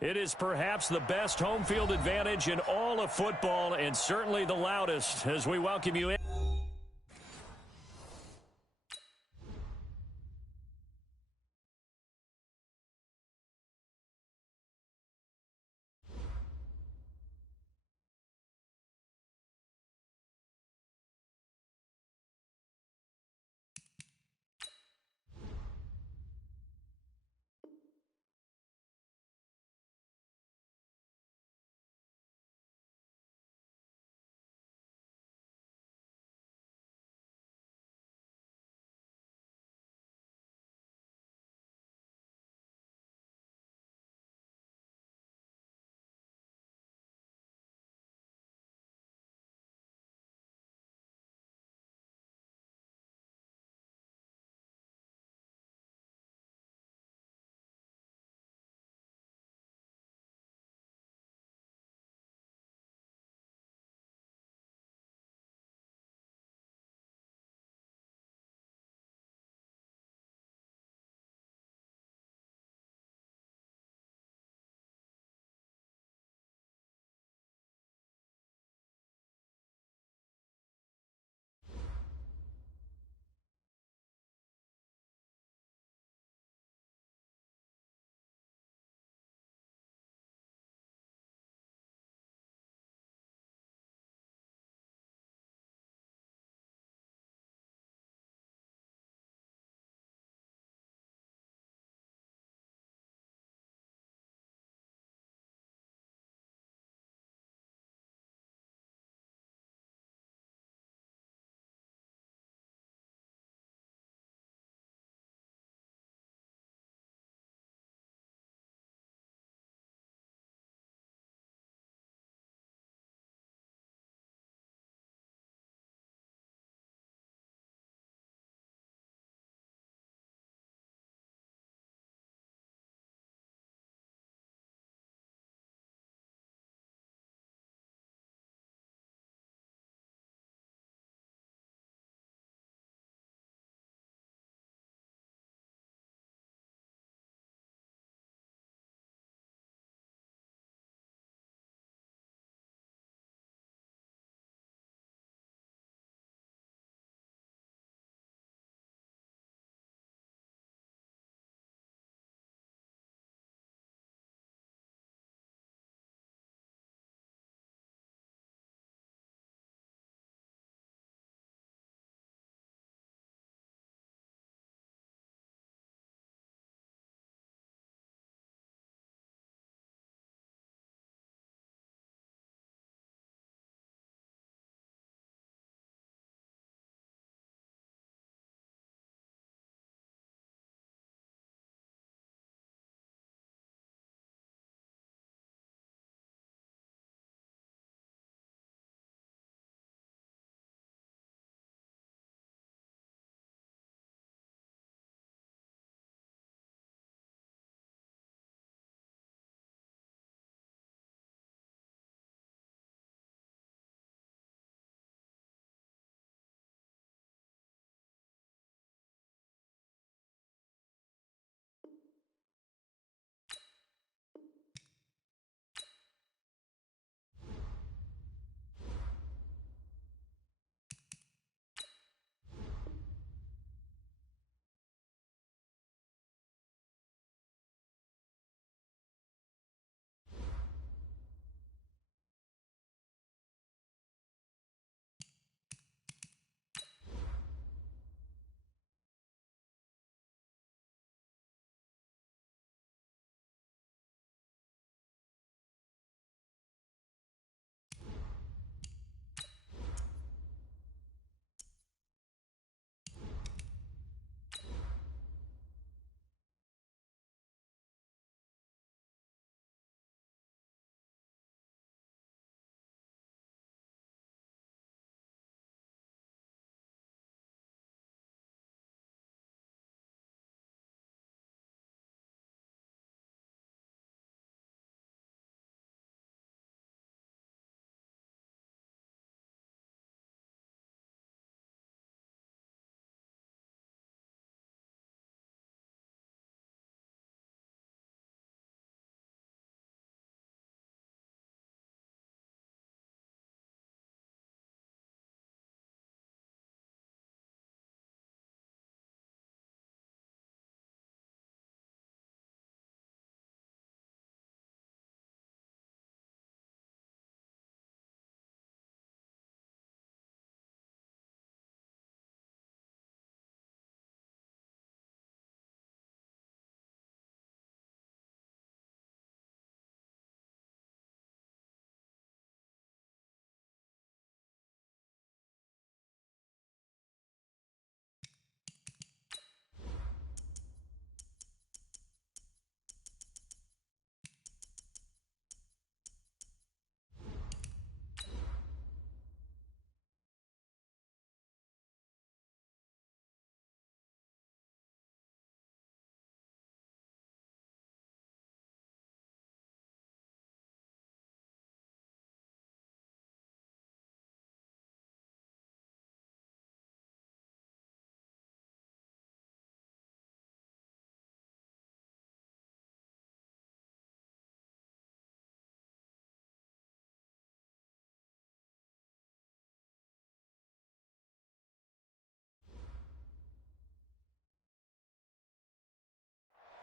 It is perhaps the best home field advantage in all of football and certainly the loudest as we welcome you in.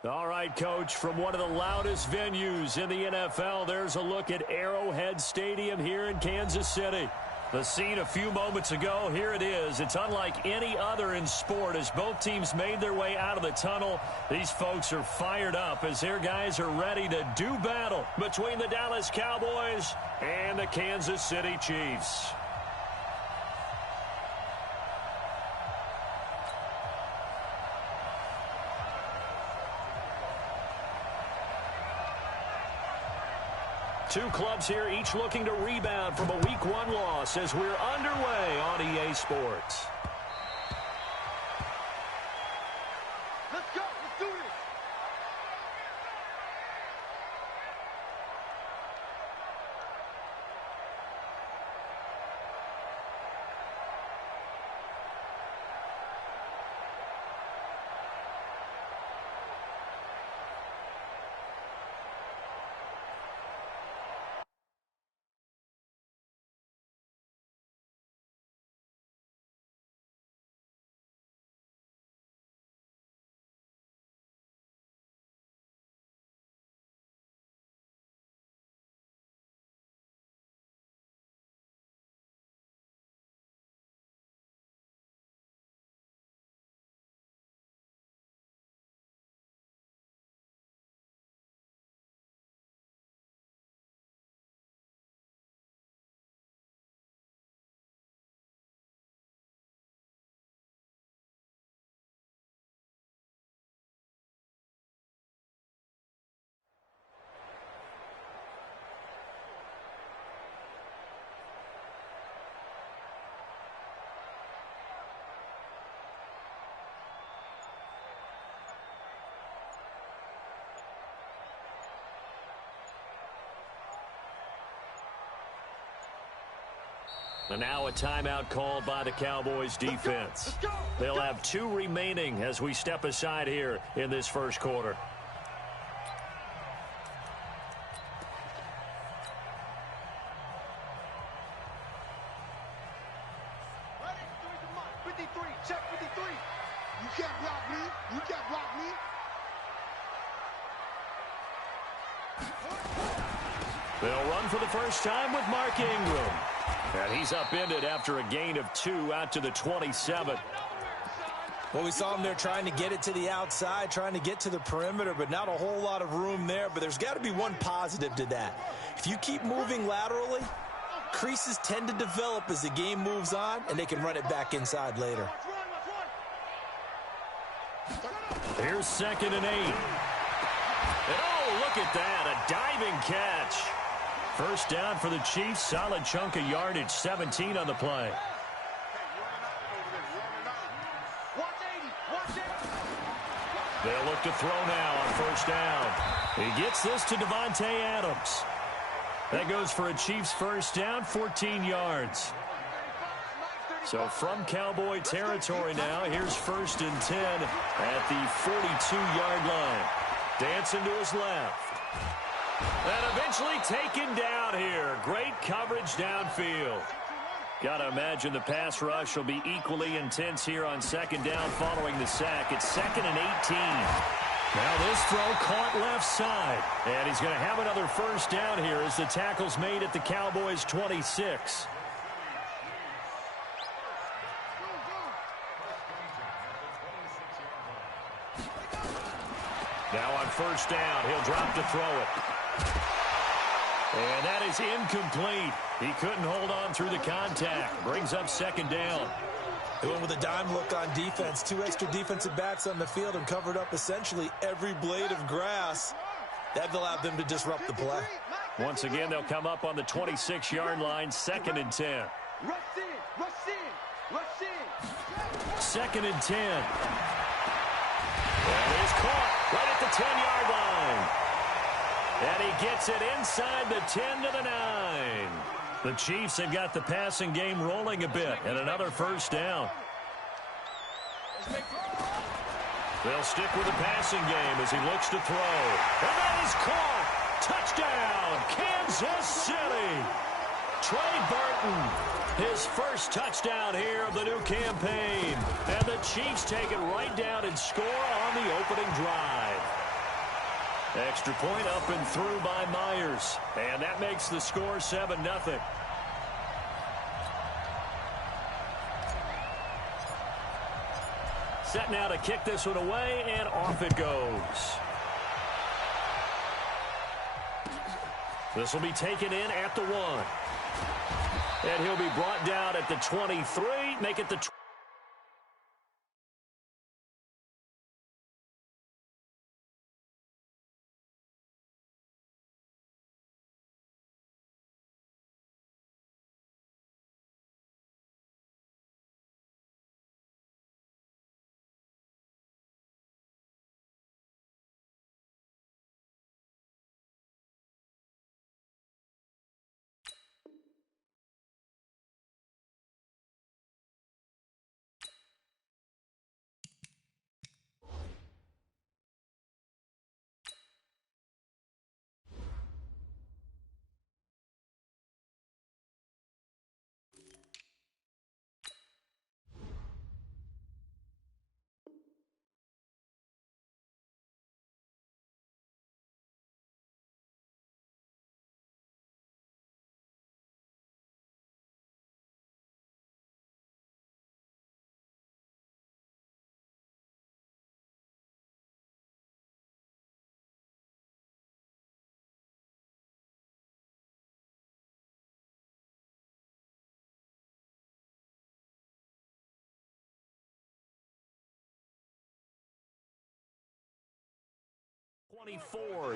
All right, Coach, from one of the loudest venues in the NFL, there's a look at Arrowhead Stadium here in Kansas City. The scene a few moments ago, here it is. It's unlike any other in sport as both teams made their way out of the tunnel. These folks are fired up as their guys are ready to do battle between the Dallas Cowboys and the Kansas City Chiefs. Two clubs here, each looking to rebound from a Week 1 loss as we're underway on EA Sports. Let's go. Let's do this. And now a timeout called by the Cowboys defense. They'll have 2 remaining as we step aside here in this first quarter. Ready? 53. Check 53. You can't block me. You can't block me. They'll run for the first time with Mark Ingram. And he's upended after a gain of 2 out to the 27. Well, we saw him there trying to get it to the outside, trying to get to the perimeter, but not a whole lot of room there. But there's got to be one positive to that. If you keep moving laterally, creases tend to develop as the game moves on, and they can run it back inside later. Here's 2nd and 8. And oh, look at that, a diving catch. First down for the Chiefs, solid chunk of yardage, 17 on the play. They'll look to throw now on first down. He gets this to Devontae Adams. That goes for a Chiefs first down, 14 yards. So from Cowboy territory now, here's 1st and 10 at the 42-yard line. Dancing to his left. And eventually taken down here. Great coverage downfield. Got to imagine the pass rush will be equally intense here on 2nd down following the sack. It's 2nd and 18. Now this throw caught left side. And he's going to have another first down here as the tackle's made at the Cowboys' 26. Now on first down, he'll drop to throw it. And that is incomplete. He couldn't hold on through the contact. Brings up 2nd down. They went with a dime look on defense. 2 extra defensive backs on the field and covered up essentially every blade of grass. That allowed them to disrupt the play. Once again, they'll come up on the 26-yard line, 2nd and 10. Rush in, rush in, rush in. 2nd and 10. And he's caught right at the 10-yard line. And he gets it inside the 10 to the 9. The Chiefs have got the passing game rolling a bit, and another first down. They'll stick with the passing game as he looks to throw. And that is caught. Touchdown, Kansas City. Trey Burton, his first touchdown here of the new campaign. And the Chiefs take it right down and score on the opening drive. Extra point up and through by Myers. And that makes the score 7-0. Set now to kick this one away, and off it goes. This will be taken in at the 1. And he'll be brought down at the 23, make it the 20.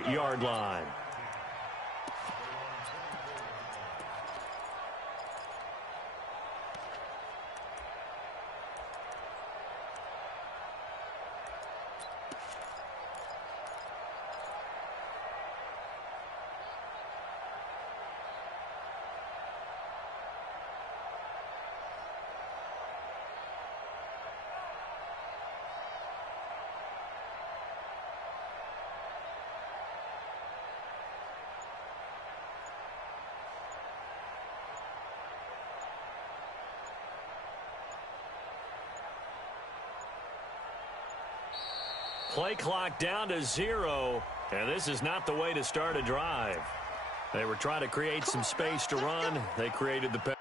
Yard line. Play clock down to 0, and this is not the way to start a drive. They were trying to create some space to run. They created the penalty.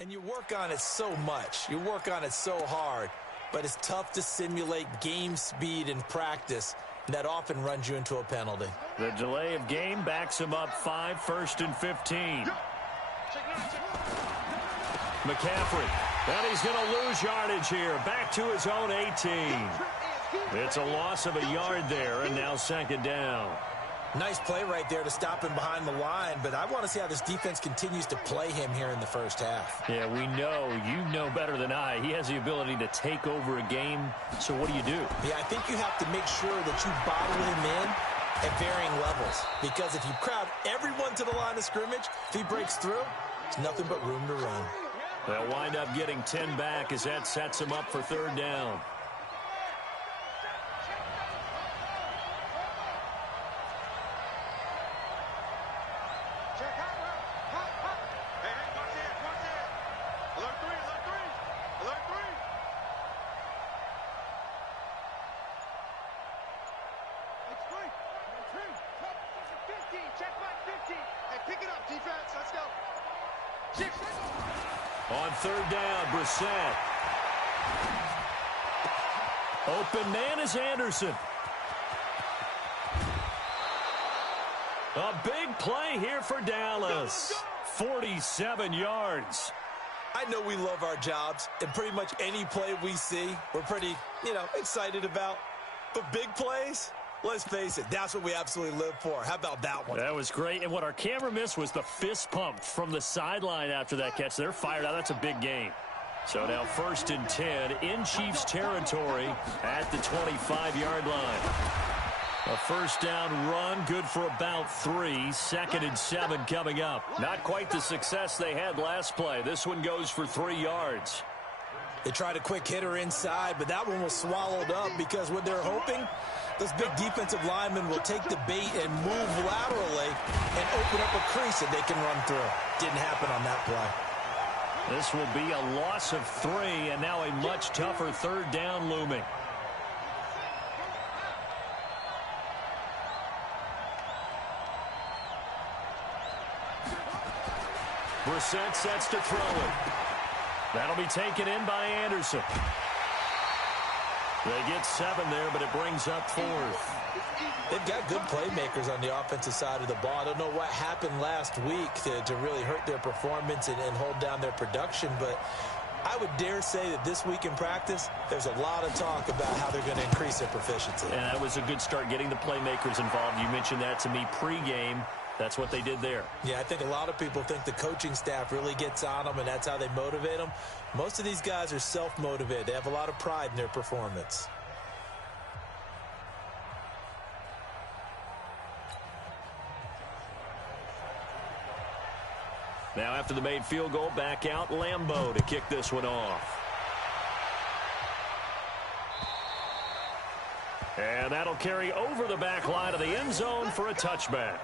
And you work on it so much. You work on it so hard. But it's tough to simulate game speed in practice. And that often runs you into a penalty. The delay of game backs him up 5, 1st and 15. McCaffrey. And he's going to lose yardage here. Back to his own 18. It's a loss of a yard there, and now 2nd down. Nice play right there to stop him behind the line, but I want to see how this defense continues to play him here in the first half. Yeah, we know. You know better than I. He has the ability to take over a game, so what do you do? Yeah, I think you have to make sure that you bottle him in at varying levels, because if you crowd everyone to the line of scrimmage, if he breaks through, there's nothing but room to run. They'll wind up getting 10 back as that sets him up for 3rd down. On 3rd down, Brissett. Open man is Anderson. A big play here for Dallas. 47 yards. I know we love our jobs, and pretty much any play we see, we're pretty, excited about. But big plays, let's face it, that's what we absolutely live for. How about that one? That was great. And what our camera missed was the fist pump from the sideline after that catch. They're fired out. That's a big game. So now 1st and 10 in Chiefs territory at the 25-yard line. A 1st down run, good for about 3. 2nd and 7 coming up. Not quite the success they had last play. This one goes for 3 yards. They tried a quick hitter inside, but that one was swallowed up because what they're hoping, those big defensive linemen will take the bait and move laterally and open up a crease that they can run through. Didn't happen on that play. This will be a loss of 3, and now a much tougher third down looming. Brissett sets to throw it. That'll be taken in by Anderson. They get 7 there, but it brings up 4th. They've got good playmakers on the offensive side of the ball. I don't know what happened last week to really hurt their performance and hold down their production, but I would dare say that this week in practice, there's a lot of talk about how they're going to increase their proficiency. And that was a good start, getting the playmakers involved. You mentioned that to me pregame. That's what they did there. Yeah, I think a lot of people think the coaching staff really gets on them, and that's how they motivate them. Most of these guys are self-motivated. They have a lot of pride in their performance. Now after the made field goal, back out Lambeau to kick this one off. And that'll carry over the back line of the end zone for a touchback.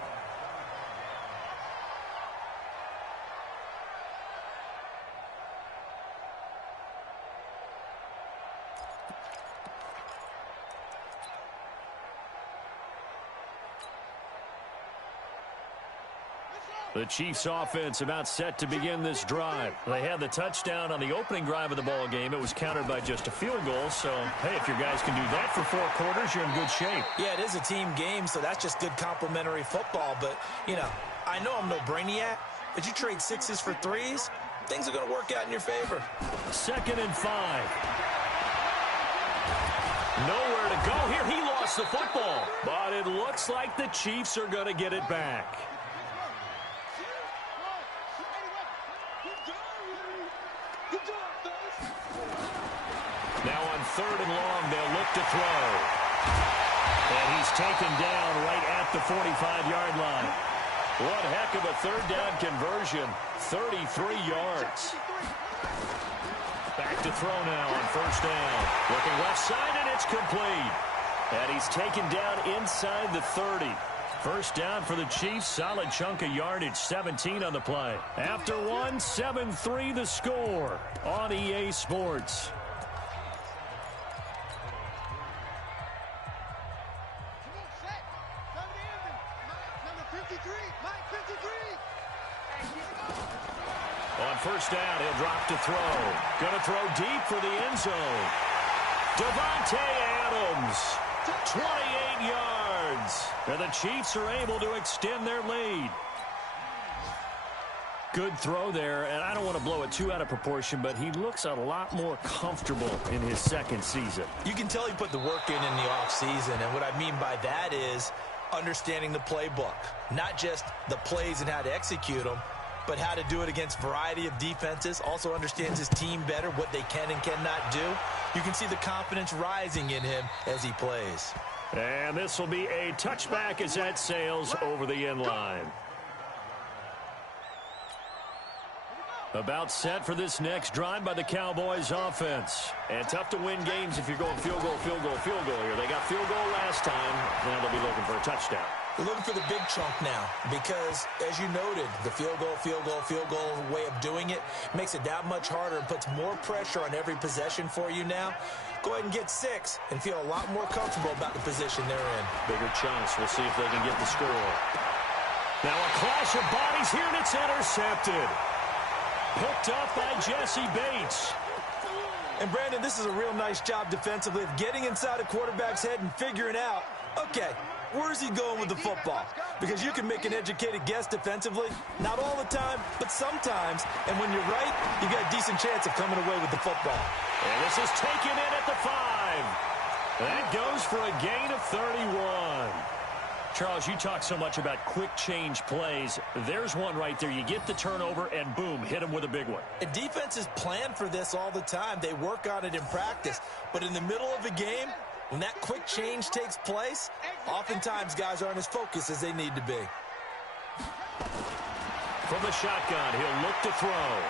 The Chiefs offense about set to begin this drive. They had the touchdown on the opening drive of the ball game. It was countered by just a field goal. So, hey, if your guys can do that for 4 quarters, you're in good shape. Yeah, it is a team game, so that's just good complimentary football. But, you know, I know I'm no brainiac, but you trade 6s for 3s, things are going to work out in your favor. 2nd and 5. Nowhere to go here. He lost the football. But it looks like the Chiefs are going to get it back. Now on 3rd and long, they'll look to throw. And he's taken down right at the 45-yard line. One heck of a 3rd down conversion, 33 yards. Back to throw now on 1st down. Looking left side, and it's complete. And he's taken down inside the 30. 1st down for the Chiefs. Solid chunk of yardage, 17 on the play. After 1, 7-3 the score on EA Sports. On 1st down, he'll drop to throw. Going to throw deep for the end zone. Devontae Adams, 28 yards. And the Chiefs are able to extend their lead. Good throw there, and I don't want to blow it too out of proportion, but he looks a lot more comfortable in his 2nd season. You can tell he put the work in the offseason, and what I mean by that is understanding the playbook. Not just the plays and how to execute them, but how to do it against a variety of defenses. Also understands his team better, what they can and cannot do. You can see the confidence rising in him as he plays. And this will be a touchback as that sails over the end line. About set for this next drive by the Cowboys offense. And tough to win games if you're going field goal, field goal, field goal here. They got field goal last time. Now they'll be looking for a touchdown. They're looking for the big chunk now because, as you noted, the field goal way of doing it makes it that much harder and puts more pressure on every possession for you now. Go ahead and get 6 and feel a lot more comfortable about the position they're in. Bigger chunks. We'll see if they can get the score. Now a clash of bodies here, and it's intercepted. Picked up by Jesse Bates. And, Brandon, this is a real nice job defensively of getting inside a quarterback's head and figuring out, okay, where's he going with the football? Because you can make an educated guess defensively. Not all the time, but sometimes. And when you're right, you got a decent chance of coming away with the football. And this is taken in at the 5. That goes for a gain of 31. Charles, you talk so much about quick change plays. There's one right there. You get the turnover, and boom, hit him with a big one. And defenses plan for this all the time. They work on it in practice. But in the middle of a game, when that quick change takes place, oftentimes guys aren't as focused as they need to be. From the shotgun, he'll look to throw.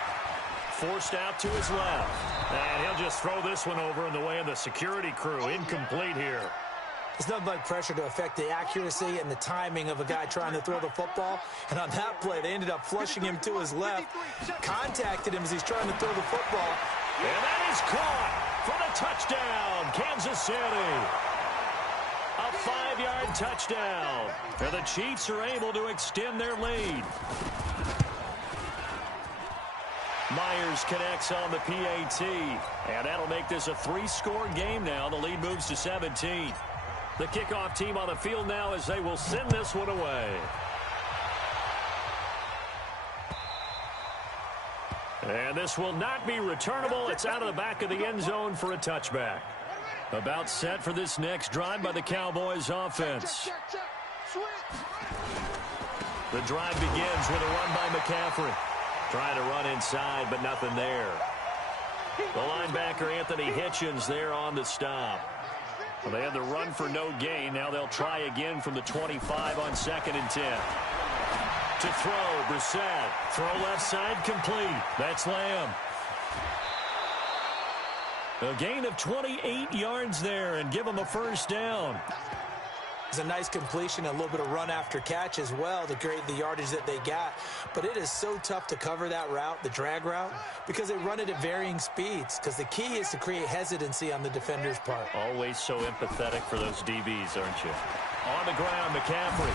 forced out to his left. And he'll just throw this one over in the way of the security crew. Incomplete here. It's nothing like pressure to affect the accuracy and the timing of a guy trying to throw the football. And on that play, they ended up flushing him to his left, contacted him as he's trying to throw the football. And that is caught for the touchdown, Kansas City. A 5-yard touchdown. And the Chiefs are able to extend their lead. Myers connects on the PAT. And that'll make this a 3-score game now. The lead moves to 17. The kickoff team on the field now as they will send this one away. And this will not be returnable. It's out of the back of the end zone for a touchback. About set for this next drive by the Cowboys offense. The drive begins with a run by McCaffrey. Trying to run inside, but nothing there. The linebacker, Anthony Hitchens, there on the stop. Well, they had the run for no gain. Now they'll try again from the 25 on 2nd and 10. To throw, Brissett. Throw left side, complete. That's Lamb. A gain of 28 yards there and give them a first down. It's a nice completion, a little bit of run after catch as well to create the yardage that they got. But it is so tough to cover that route, the drag route, because they run it at varying speeds. Because the key is to create hesitancy on the defender's part. Always so empathetic for those DBs, aren't you? On the ground, McCaffrey.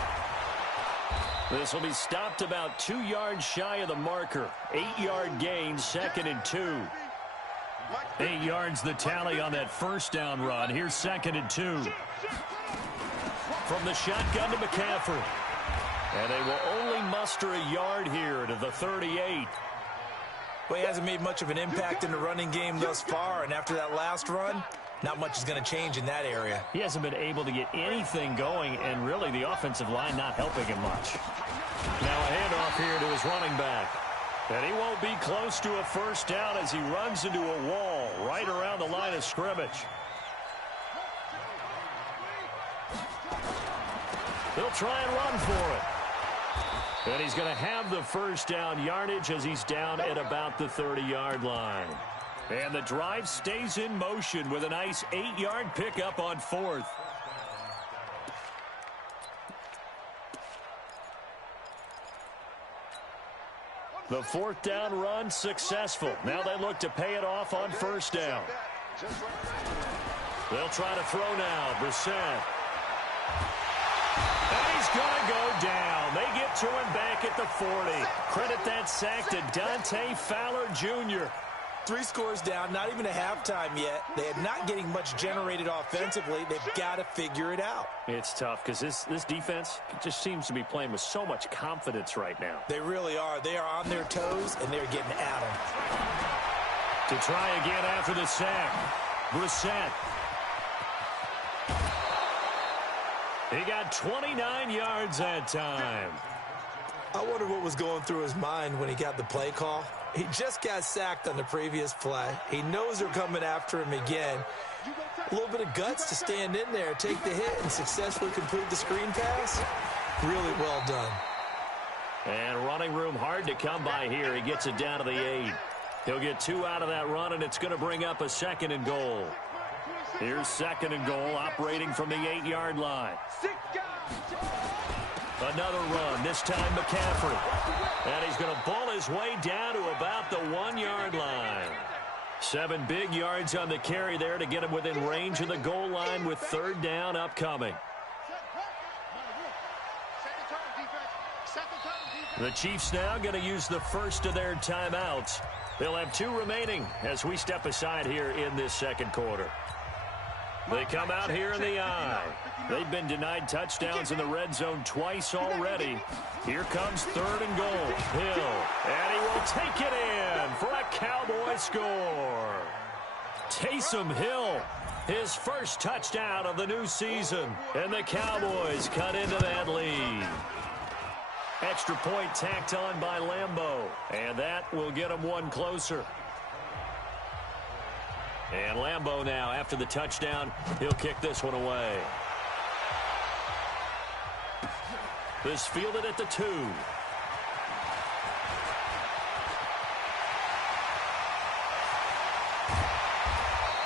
This will be stopped about 2 yards shy of the marker. 8-yard gain, 2nd and 2. 8 yards the tally on that first down run. Here's 2nd and 2. From the shotgun to McCaffrey. And they will only muster a yard here to the 38. Well, he hasn't made much of an impact in the running game thus far, and after that last run, not much is going to change in that area. He hasn't been able to get anything going, and really the offensive line not helping him much. Now a handoff here to his running back. And he won't be close to a first down as he runs into a wall right around the line of scrimmage. They'll try and run for it. And he's going to have the first down yardage as he's down at about the 30-yard line. And the drive stays in motion with a nice 8-yard pickup on 4th. The 4th down run successful. Now they look to pay it off on first down. They'll try to throw now. Brissett. And he's going to go down. They get to him back at the 40. Credit that sack to Dante Fowler Jr. 3 scores down, not even a halftime yet. They are not getting much generated offensively. They've got to figure it out. It's tough because this defense just seems to be playing with so much confidence right now. They really are. They are on their toes, and they're getting at them. To try again after the sack, Brissett. He got 29 yards that time. I wonder what was going through his mind when he got the play call. He just got sacked on the previous play. He knows they're coming after him again. A little bit of guts to stand in there, take the hit, and successfully complete the screen pass. Really well done. And running room hard to come by here. He gets it down to the 8. He'll get 2 out of that run, and it's going to bring up a 2nd and goal. Here's 2nd and goal, operating from the 8-yard line. Another run, this time McCaffrey. And he's going to ball his way down to about the 1-yard line. 7 big yards on the carry there to get him within range of the goal line with 3rd down upcoming. The Chiefs now going to use the first of their timeouts. They'll have 2 remaining as we step aside here in this 2nd quarter. They come out here in the eye. They've been denied touchdowns in the red zone twice already. Here comes 3rd and goal. Hill. And he will take it in for a Cowboy score. Taysom Hill, his first touchdown of the new season. And the Cowboys cut into that lead. Extra point tacked on by Lambeau. And that will get them 1 closer. And Lambeau now, after the touchdown, he'll kick this one away. This fielded at the 2.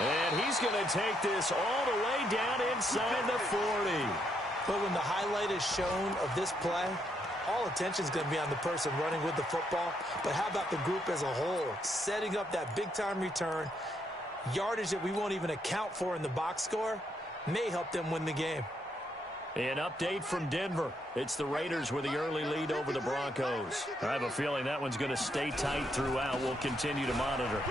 And he's going to take this all the way down inside the 40. But when the highlight is shown of this play, all attention is going to be on the person running with the football. But how about the group as a whole? Setting up that big-time return, yardage that we won't even account for in the box score, may help them win the game. An update from Denver. It's the Raiders with the early lead over the Broncos. I have a feeling that one's going to stay tight throughout. We'll continue to monitor.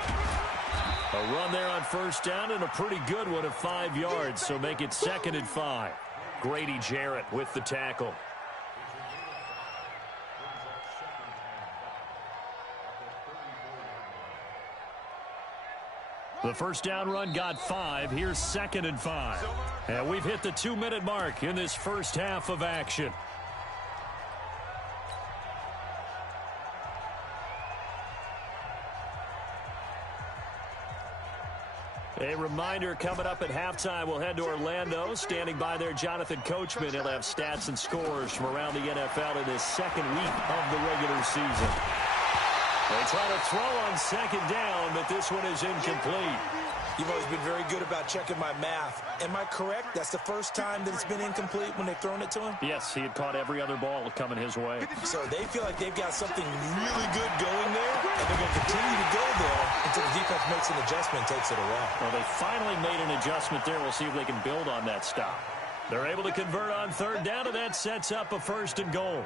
A run there on first down and a pretty good one of 5 yards, so make it 2nd and 5. Grady Jarrett with the tackle. The first down run got 5. Here's 2nd and 5. And we've hit the 2-minute mark in this first half of action. A reminder, coming up at halftime, we'll head to Orlando. Standing by there, Jonathan Coachman. He'll have stats and scores from around the NFL in this second week of the regular season. They try to throw on 2nd down, but this one is incomplete. You've always been very good about checking my math. Am I correct? That's the first time that it's been incomplete when they've thrown it to him? Yes, he had caught every other ball coming his way. So they feel like they've got something really good going there, and they're going to continue to go there until the defense makes an adjustment and takes it away. Well, they finally made an adjustment there. We'll see if they can build on that stop. They're able to convert on 3rd down, and that sets up a 1st and goal.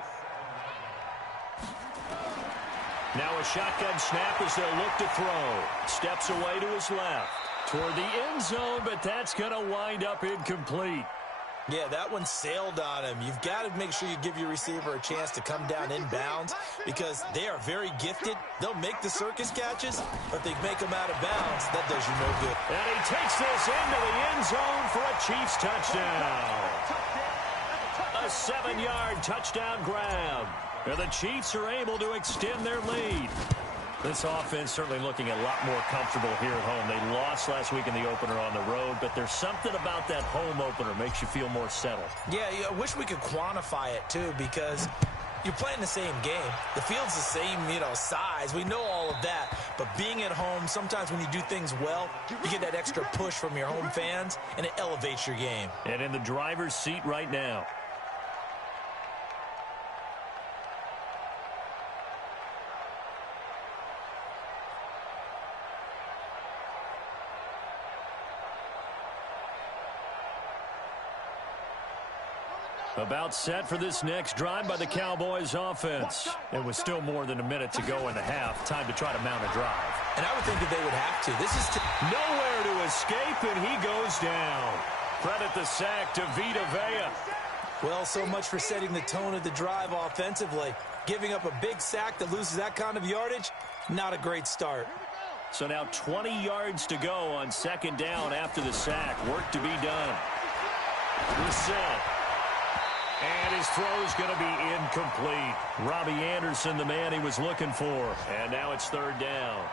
Now a shotgun snap as they'll look to throw. Steps away to his left. Toward the end zone, but that's going to wind up incomplete. Yeah, that one sailed on him. You've got to make sure you give your receiver a chance to come down inbounds because they are very gifted. They'll make the circus catches, but they make them out of bounds. That does you no good. And he takes this into the end zone for a Chiefs touchdown. A 7-yard touchdown grab. And the Chiefs are able to extend their lead. This offense certainly looking a lot more comfortable here at home. They lost last week in the opener on the road, but there's something about that home opener makes you feel more settled. Yeah, I wish we could quantify it, too, because you're playing the same game. The field's the same, size. We know all of that. But being at home, sometimes when you do things well, you get that extra push from your home fans, and it elevates your game. And in the driver's seat right now. About set for this next drive by the Cowboys offense. It was still more than a minute to go in the half. Time to try to mount a drive. And I would think that they would have to. This is nowhere to escape, and he goes down. Credit the sack to Vita Vea. Well, so much for setting the tone of the drive offensively. Giving up a big sack that loses that kind of yardage, not a great start. So now 20 yards to go on 2nd down after the sack. Work to be done. Reset. And his throw is going to be incomplete. Robbie Anderson, the man he was looking for. And now it's 3rd down.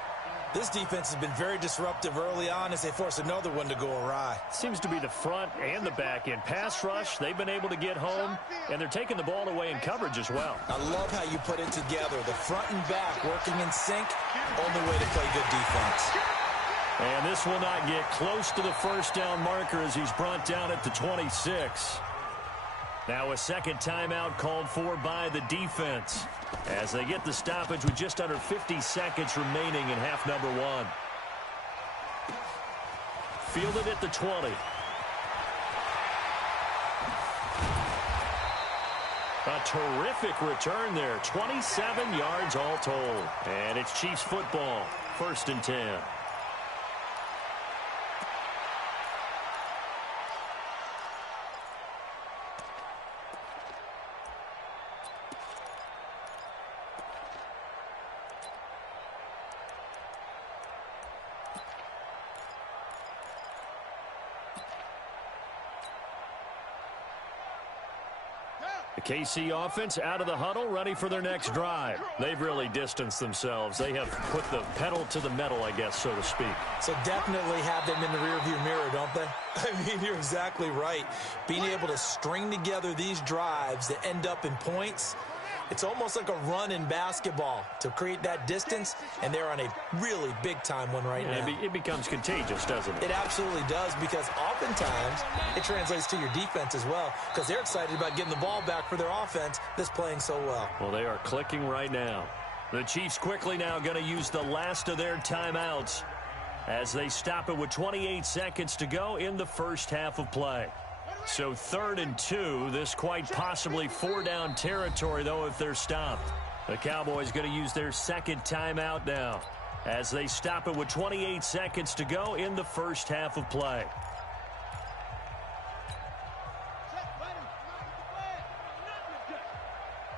This defense has been very disruptive early on as they force another one to go awry. Seems to be the front and the back end. Pass rush, they've been able to get home, and they're taking the ball away in coverage as well. I love how you put it together. The front and back working in sync. Only way to play good defense. And this will not get close to the 1st down marker as he's brought down at the 26. Now a 2nd timeout called for by the defense as they get the stoppage with just under 50 seconds remaining in half number 1. Fielded at the 20. A terrific return there. 27 yards all told. And it's Chiefs football. 1st and 10. The KC offense out of the huddle, ready for their next drive. They've really distanced themselves. They have put the pedal to the metal, I guess, so to speak. So definitely have them in the rearview mirror, don't they? I mean, you're exactly right. Being able to string together these drives that end up in points, It's almost like a run in basketball to create that distance, and they're on a really big-time one right now. It becomes contagious, doesn't it? It absolutely does, because oftentimes it translates to your defense as well, because they're excited about getting the ball back for their offense that's playing so well. Well, they are clicking right now. The Chiefs quickly now going to use the last of their timeouts as they stop it with 28 seconds to go in the first half of play. So 3rd and 2, this quite possibly 4-down territory, though, if they're stopped. The Cowboys going to use their second timeout now as they stop it with 28 seconds to go in the first half of play.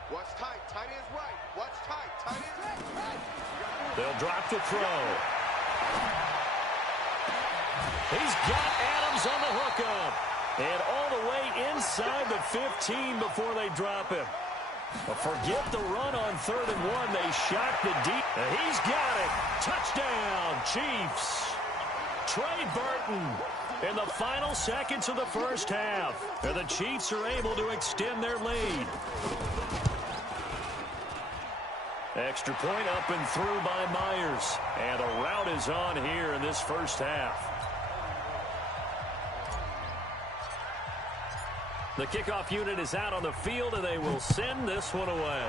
What's tight? Tight ends right. What's tight? Tight ends right. They'll drop the throw. He's got Adams on the hookup. And all the way inside the 15 before they drop him. But forget the run on 3rd and 1. They shot the deep. And he's got it. Touchdown, Chiefs. Trey Burton in the final seconds of the first half. And the Chiefs are able to extend their lead. Extra point up and through by Myers. And the rout is on here in this first half. The kickoff unit is out on the field, and they will send this one away.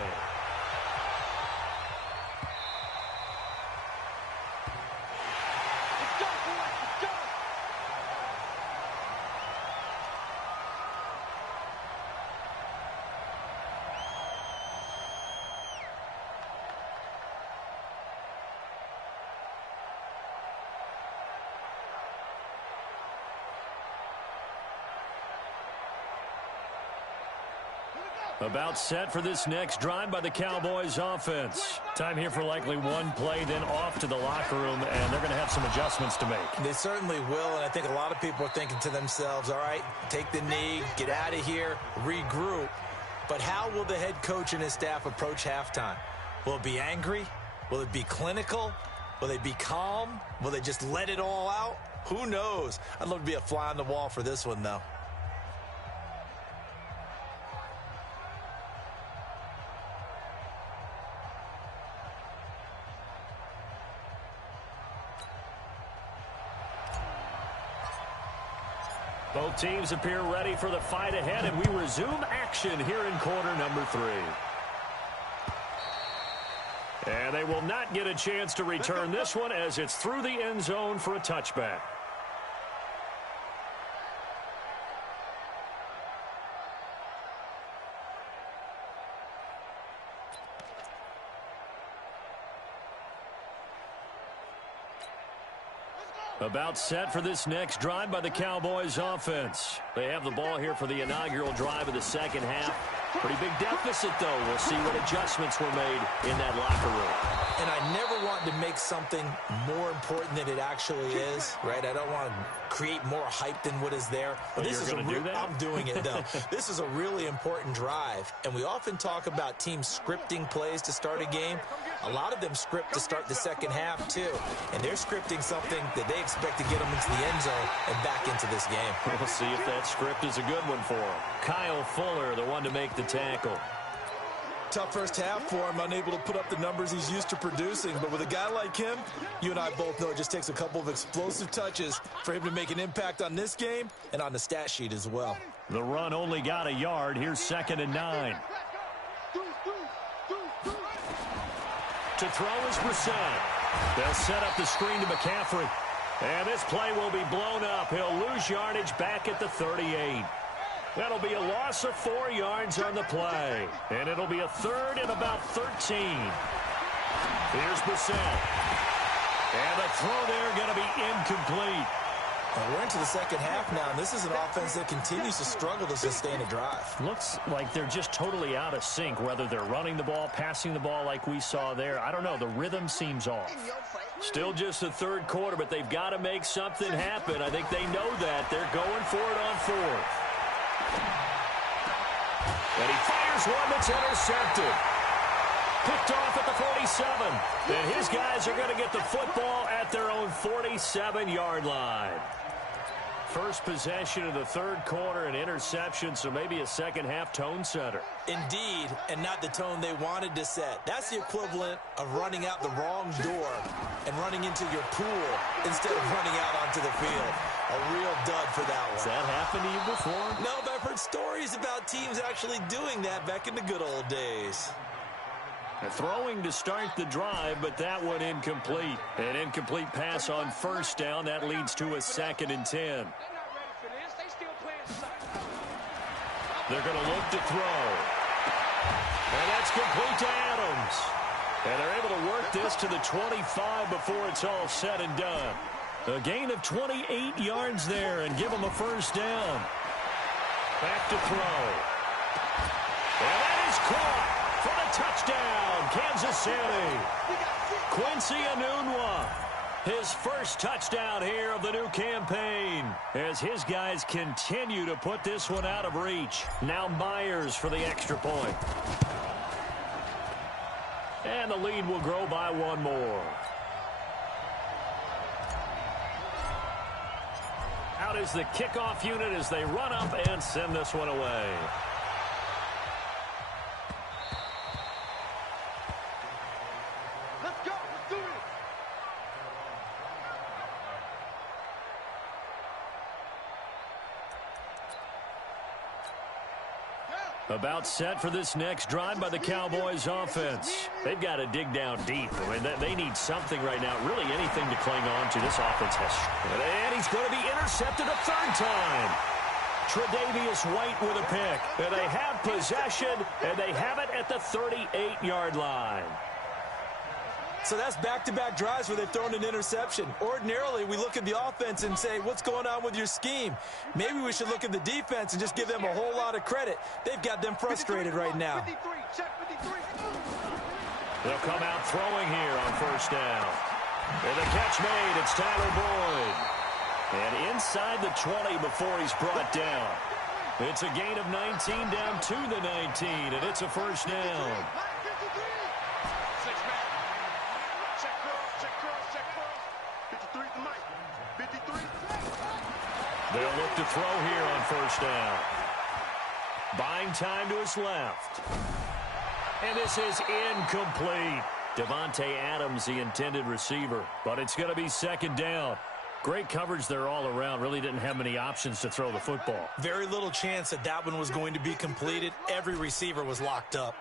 About set for this next drive by the Cowboys offense. Time here for likely one play, then off to the locker room, and they're going to have some adjustments to make. They certainly will, and I think a lot of people are thinking to themselves, all right, take the knee, get out of here, regroup. But how will the head coach and his staff approach halftime? Will it be angry? Will it be clinical? Will they be calm? Will they just let it all out? Who knows? I'd love to be a fly on the wall for this one, though. Both teams appear ready for the fight ahead, and we resume action here in quarter number 3. And they will not get a chance to return this one as it's through the end zone for a touchback. About set for this next drive by the Cowboys offense. They have the ball here for the inaugural drive of the second half. Pretty big deficit, though. We'll see what adjustments were made in that locker room. And I never want to make something more important than it actually is, right? I don't want to create more hype than what is there. But this is going to do that? I'm doing it, though. This is a really important drive. And we often talk about teams scripting plays to start a game. A lot of them script to start the second half, too. And they're scripting something that they expect to get them into the end zone and back into this game. We'll see if that script is a good one for them. Kyle Fuller, the one to make the tackle. Tough first half for him, unable to put up the numbers he's used to producing. But with a guy like him, you and I both know it just takes a couple of explosive touches for him to make an impact on this game and on the stat sheet as well. The run only got a yard. Here's 2nd and 9. To throw is Brissett. They'll set up the screen to McCaffrey. And this play will be blown up. He'll lose yardage back at the 38. That'll be a loss of 4 yards on the play. And it'll be a 3rd and about 13. Here's Brissett. And the throw there going to be incomplete. Well, we're into the second half now, and this is an offense that continues to struggle to sustain a drive. Looks like they're just totally out of sync, whether they're running the ball, passing the ball like we saw there. I don't know. The rhythm seems off. Still just the 3rd quarter, but they've got to make something happen. I think they know that. They're going for it on 4th. And he fires one that's intercepted. Picked off at the 47. And his guys are going to get the football at their own 47-yard line. First possession of the third quarter, an interception, so maybe a second-half tone setter. Indeed, and not the tone they wanted to set. That's the equivalent of running out the wrong door and running into your pool instead of running out onto the field. A real dud for that one. Has that happened to you before? No, but I've heard stories about teams actually doing that back in the good old days. Throwing to start the drive, but that one incomplete. An incomplete pass on first down. That leads to a 2nd and 10. They're going to look to throw. And that's complete to Adams. And they're able to work this to the 25 before it's all said and done. A gain of 28 yards there and give them a first down. Back to throw. And that is caught for the touchdown, Kansas City. Quincy Enunwa, his first touchdown here of the new campaign, as his guys continue to put this one out of reach. Now Myers for the extra point. And the lead will grow by one more. Out is the kickoff unit as they run up and send this one away. Let's go. Let's do it. About set for this next drive by the Cowboys offense. They've got to dig down deep. I mean, they need something right now, really anything to cling on to. This offense has. And he's going to be intercepted a third time. Tre'Davious White with a pick. And they have possession, and they have it at the 38-yard line. So that's back-to-back drives where they've thrown an interception. Ordinarily, we look at the offense and say, what's going on with your scheme? Maybe we should look at the defense and just give them a whole lot of credit. They've got them frustrated right now. 53, check 53. They'll come out throwing here on first down. And the catch made. It's Tyler Boyd. And inside the 20 before he's brought down. It's a gain of 19 down to the 19, and it's a first down. They'll look to throw here on first down. Buying time to his left. And this is incomplete. Devontae Adams, the intended receiver. But it's going to be second down. Great coverage there all around. Really didn't have many options to throw the football. Very little chance that that one was going to be completed. Every receiver was locked up.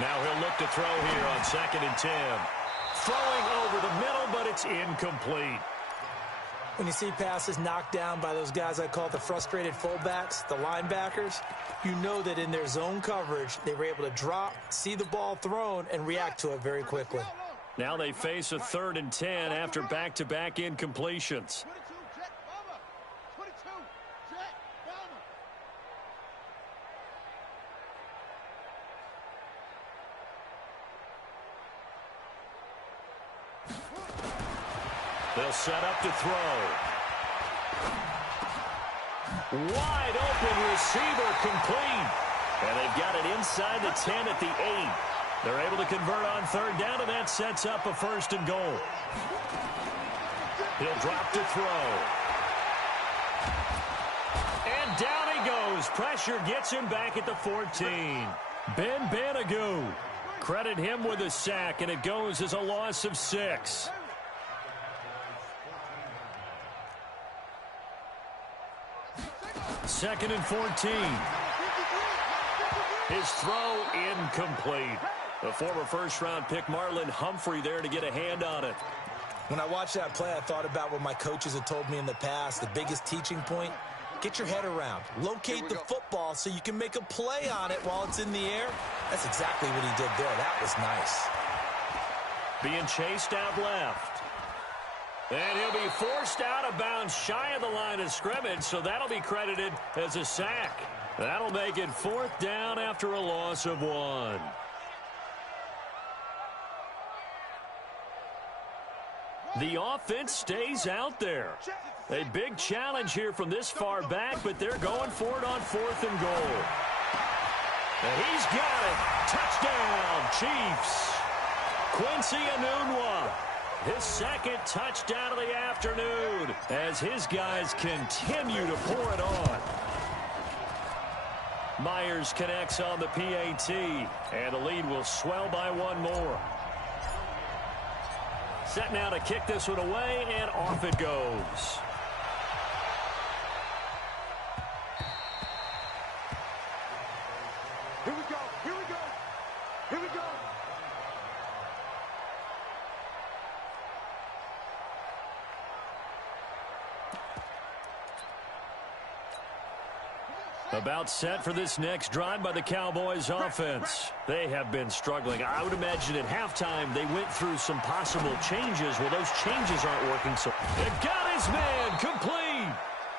Now he'll look to throw here on 2nd and 10. Throwing over the middle, but it's incomplete. When you see passes knocked down by those guys I call the frustrated fullbacks, the linebackers, you know that in their zone coverage, they were able to drop, see the ball thrown, and react to it very quickly. Now they face a 3rd and 10 after back-to-back incompletions. They'll set up to throw. Wide open receiver complete. And they've got it inside the 10 at the 8. They're able to convert on third down, and that sets up a 1st and goal. He'll drop to throw. And down he goes. Pressure gets him back at the 14. Ben Banogu. Credit him with a sack, and it goes as a loss of 6. Second and 14. His throw incomplete. The former first-round pick Marlon Humphrey there to get a hand on it. When I watched that play, I thought about what my coaches had told me in the past. The biggest teaching point, get your head around. Locate the football so you can make a play on it while it's in the air. That's exactly what he did there. That was nice. Being chased out left. And he'll be forced out of bounds shy of the line of scrimmage, so that'll be credited as a sack. That'll make it 4th down after a loss of 1. The offense stays out there. A big challenge here from this far back, but they're going for it on 4th and goal. And he's got it. Touchdown, Chiefs. Quincy Enunwa, his second touchdown of the afternoon as his guys continue to pour it on. Myers connects on the PAT, and the lead will swell by one more. Set now to kick this one away, and off it goes. Here we go. Here we go. Here we go. About set for this next drive by the Cowboys offense. They have been struggling. I would imagine at halftime they went through some possible changes. Well, those changes aren't working. So it got his man complete.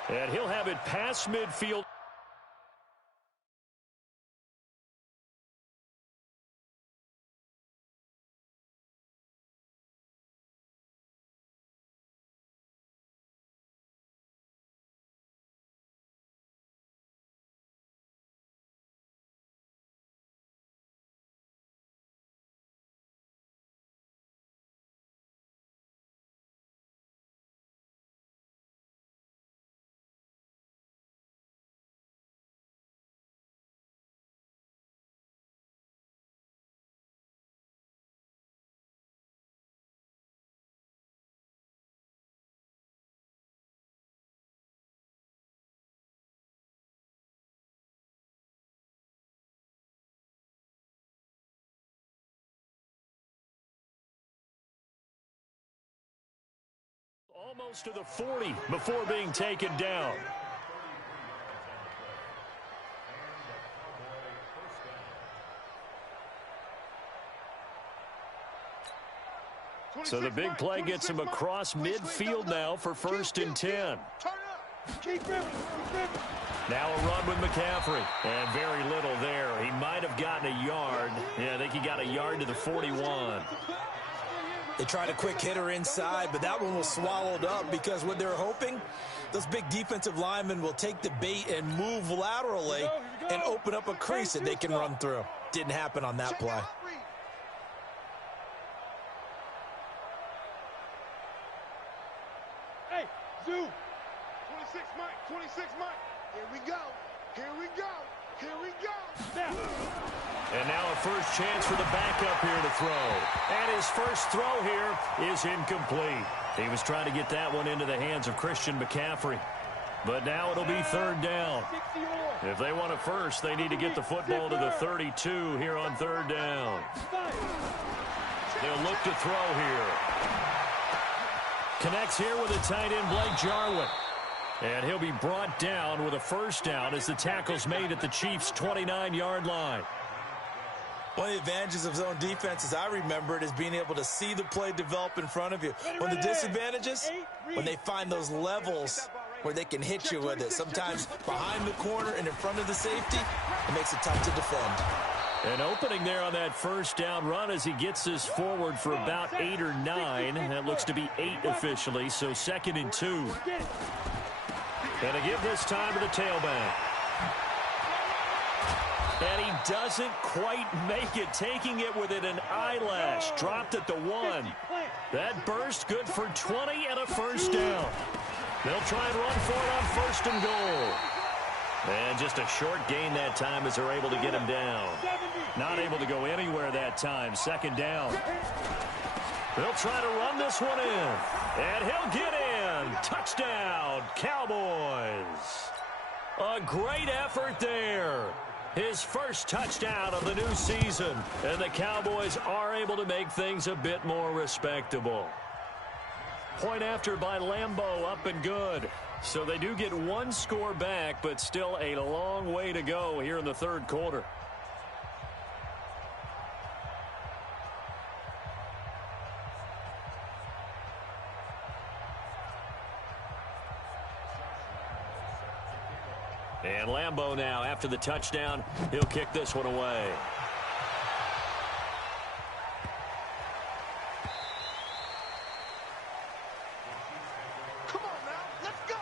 And he'll have it past midfield. Almost to the 40 before being taken down. So the big play gets him across midfield now for 1st and 10. Now a run with McCaffrey. And very little there. He might have gotten a yard. Yeah, I think he got a yard to the 41. They tried a quick hitter inside, but that one was swallowed up because what they're hoping, those big defensive linemen will take the bait and move laterally and open up a crease that they can run through. Didn't happen on that play. Hey, Zoo. 26 Mike. 26 Mike. Here we go. Here we go. Here we go. Now. And now a first chance for the backup here to throw. And his first throw here is incomplete. He was trying to get that one into the hands of Christian McCaffrey. But now it'll be 3rd down. If they want a first, they need to get the football to the 32 here on 3rd down. They'll look to throw here. Connects here with a tight end, Blake Jarwin. And he'll be brought down with a first down as the tackle's made at the Chiefs' 29-yard line. One of the advantages of zone defense, as I remember it, is being able to see the play develop in front of you. One of the disadvantages, when they find those levels where they can hit you with it. Sometimes behind the corner and in front of the safety, it makes it tough to defend. An opening there on that first down run as he gets this forward for about 8 or 9. That looks to be 8 officially, so 2nd and 2. And to give this time to the tailback. And he doesn't quite make it, taking it within an eyelash. Dropped at the 1. That burst good for 20 and a first down. They'll try and run for it on 1st and goal. And just a short gain that time as they're able to get him down. Not able to go anywhere that time. 2nd down. They'll try to run this one in. And he'll get in. Touchdown, Cowboys. A great effort there. His first touchdown of the new season. And the Cowboys are able to make things a bit more respectable. Point after by Lambeau, up and good. So they do get one score back, but still a long way to go here in the 3rd quarter. And Lambeau now, after the touchdown, he'll kick this one away. Come on now, let's go.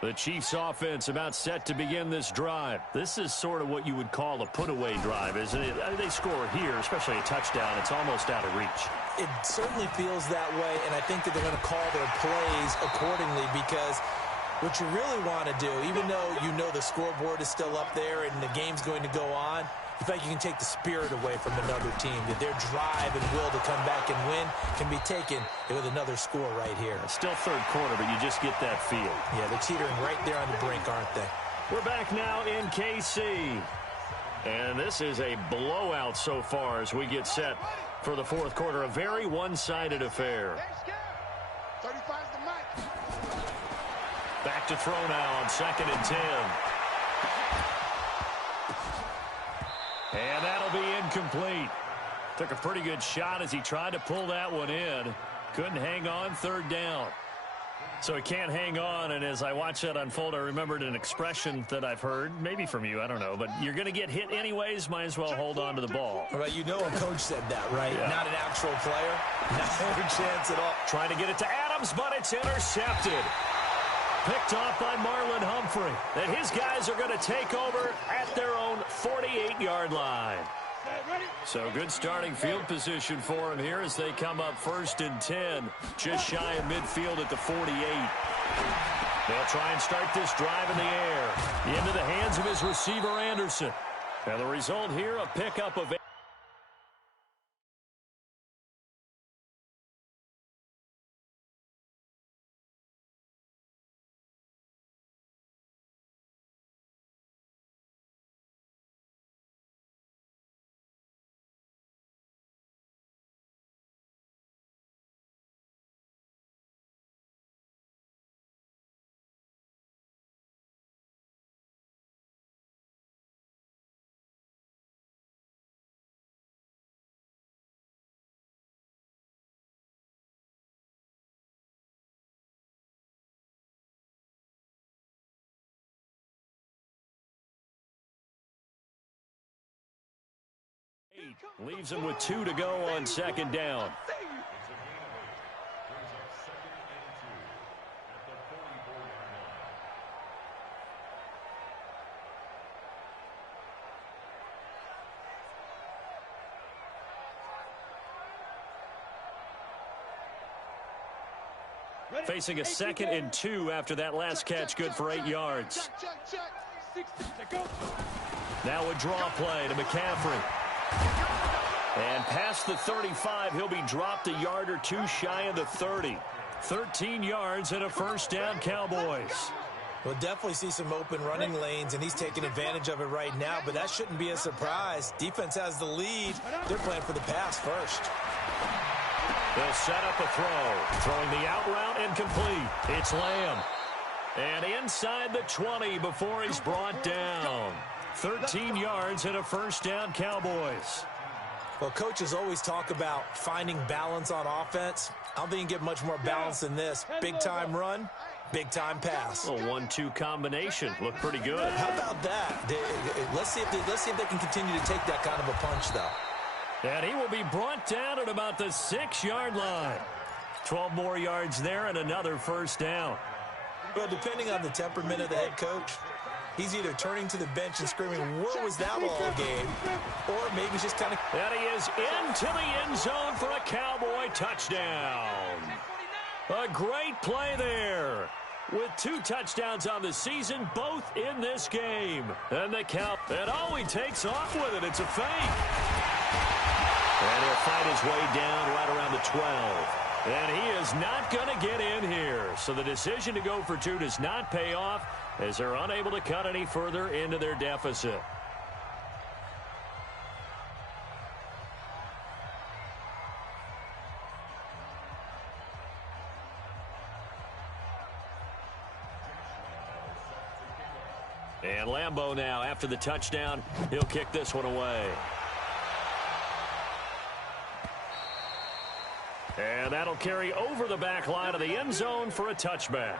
The Chiefs offense about set to begin this drive. This is sort of what you would call a put-away drive, isn't it? They score here, especially a touchdown. It's almost out of reach. It certainly feels that way, and I think that they're going to call their plays accordingly because what you really want to do, even though you know the scoreboard is still up there and the game's going to go on, you feel like you can take the spirit away from another team, that their drive and will to come back and win can be taken with another score right here. It's still third quarter, but you just get that feel. Yeah, they're teetering right there on the brink, aren't they? We're back now in KC. And this is a blowout so far as we get set for the fourth quarter. A very one-sided affair. 35's the mic. Back to throw now on 2nd and 10. And that'll be incomplete. Took a pretty good shot as he tried to pull that one in. Couldn't hang on, 3rd down. So he can't hang on, and as I watched that unfold, I remembered an expression that I've heard, maybe from you, I don't know, but you're going to get hit anyways, might as well hold on to the ball. Right, you know a coach said that, right? Yeah. Not an actual player. Not a chance at all. Trying to get it to Adams, but it's intercepted. Picked off by Marlon Humphrey. And his guys are going to take over at their own 48-yard line. So good starting field position for him here as they come up 1st and 10. Just shy of midfield at the 48. They'll try and start this drive in the air. Into the hands of his receiver, Anderson. And the result here, a pickup of 8. Leaves him with 2 to go on 2nd down. Facing a 2nd and 2 after that last catch, good for 8 yards. Now a draw play to McCaffrey. And past the 35, he'll be dropped a yard or 2 shy of the 30. 13 yards and a 1st down, Cowboys. We'll definitely see some open running lanes, and he's taking advantage of it right now, but that shouldn't be a surprise. Defense has the lead. They're playing for the pass first. They'll set up a throw. Throwing the out route incomplete. It's Lamb. And inside the 20 before he's brought down. 13 yards and a 1st down, Cowboys. Well, coaches always talk about finding balance on offense. I don't think you can get much more balance than this. Big-time run, big-time pass. A 1-2 combination. Looked pretty good. How about that? Let's see if they can continue to take that kind of a punch, though. And he will be brought down at about the 6-yard line. 12 more yards there and another 1st down. Well, depending on the temperament of the head coach, he's either turning to the bench and screaming, "Where was that all game?" Or maybe he's just kind of... And he is into the end zone for a Cowboy touchdown. A great play there. With 2 touchdowns on the season, both in this game. And the count. And he takes off with it. It's a fake. And he'll fight his way down right around the 12. And he is not going to get in here. So the decision to go for 2 does not pay off as they're unable to cut any further into their deficit. And Lambeau now, after the touchdown, he'll kick this one away. And that'll carry over the back line of the end zone for a touchback.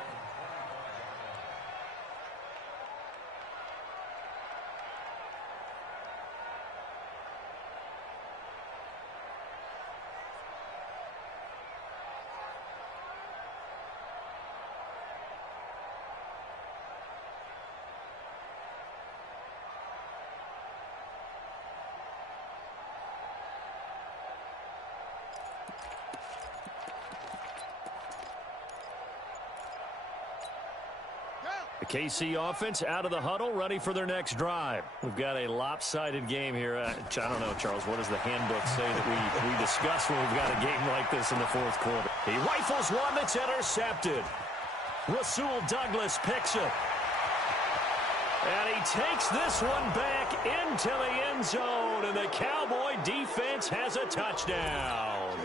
The KC offense out of the huddle, ready for their next drive. We've got a lopsided game here. I don't know, Charles, what does the handbook say that we discuss when we've got a game like this in the fourth quarter? He rifles one that's intercepted. Rasul Douglas picks it. And he takes this one back into the end zone, and the Cowboy defense has a touchdown.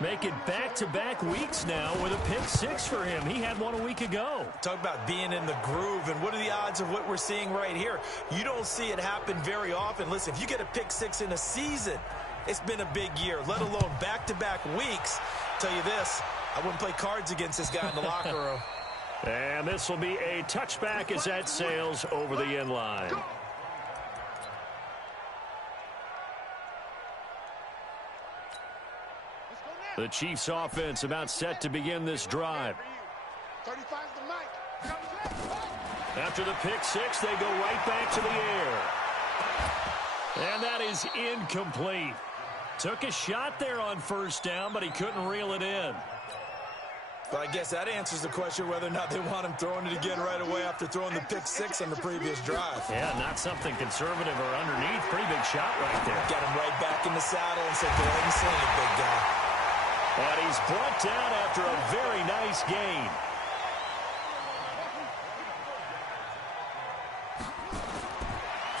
Make it back-to-back weeks now with a pick six for him. He had one a week ago. Talk about being in the groove, and what are the odds of what we're seeing right here? You don't see it happen very often. Listen, if you get a pick six in a season, it's been a big year, let alone back-to-back weeks. Tell you this, I wouldn't play cards against this guy in the locker room. And this will be a touchback as that sails over the end line. The Chiefs offense about set to begin this drive. After the pick six, they go right back to the air. And that is incomplete. Took a shot there on first down, but he couldn't reel it in. But I guess that answers the question whether or not they want him throwing it again right away after throwing the pick six on the previous drive. Yeah, not something conservative or underneath. Pretty big shot right there. Got him right back in the saddle and said, go ahead and sling it, big guy. And he's brought down after a very nice gain.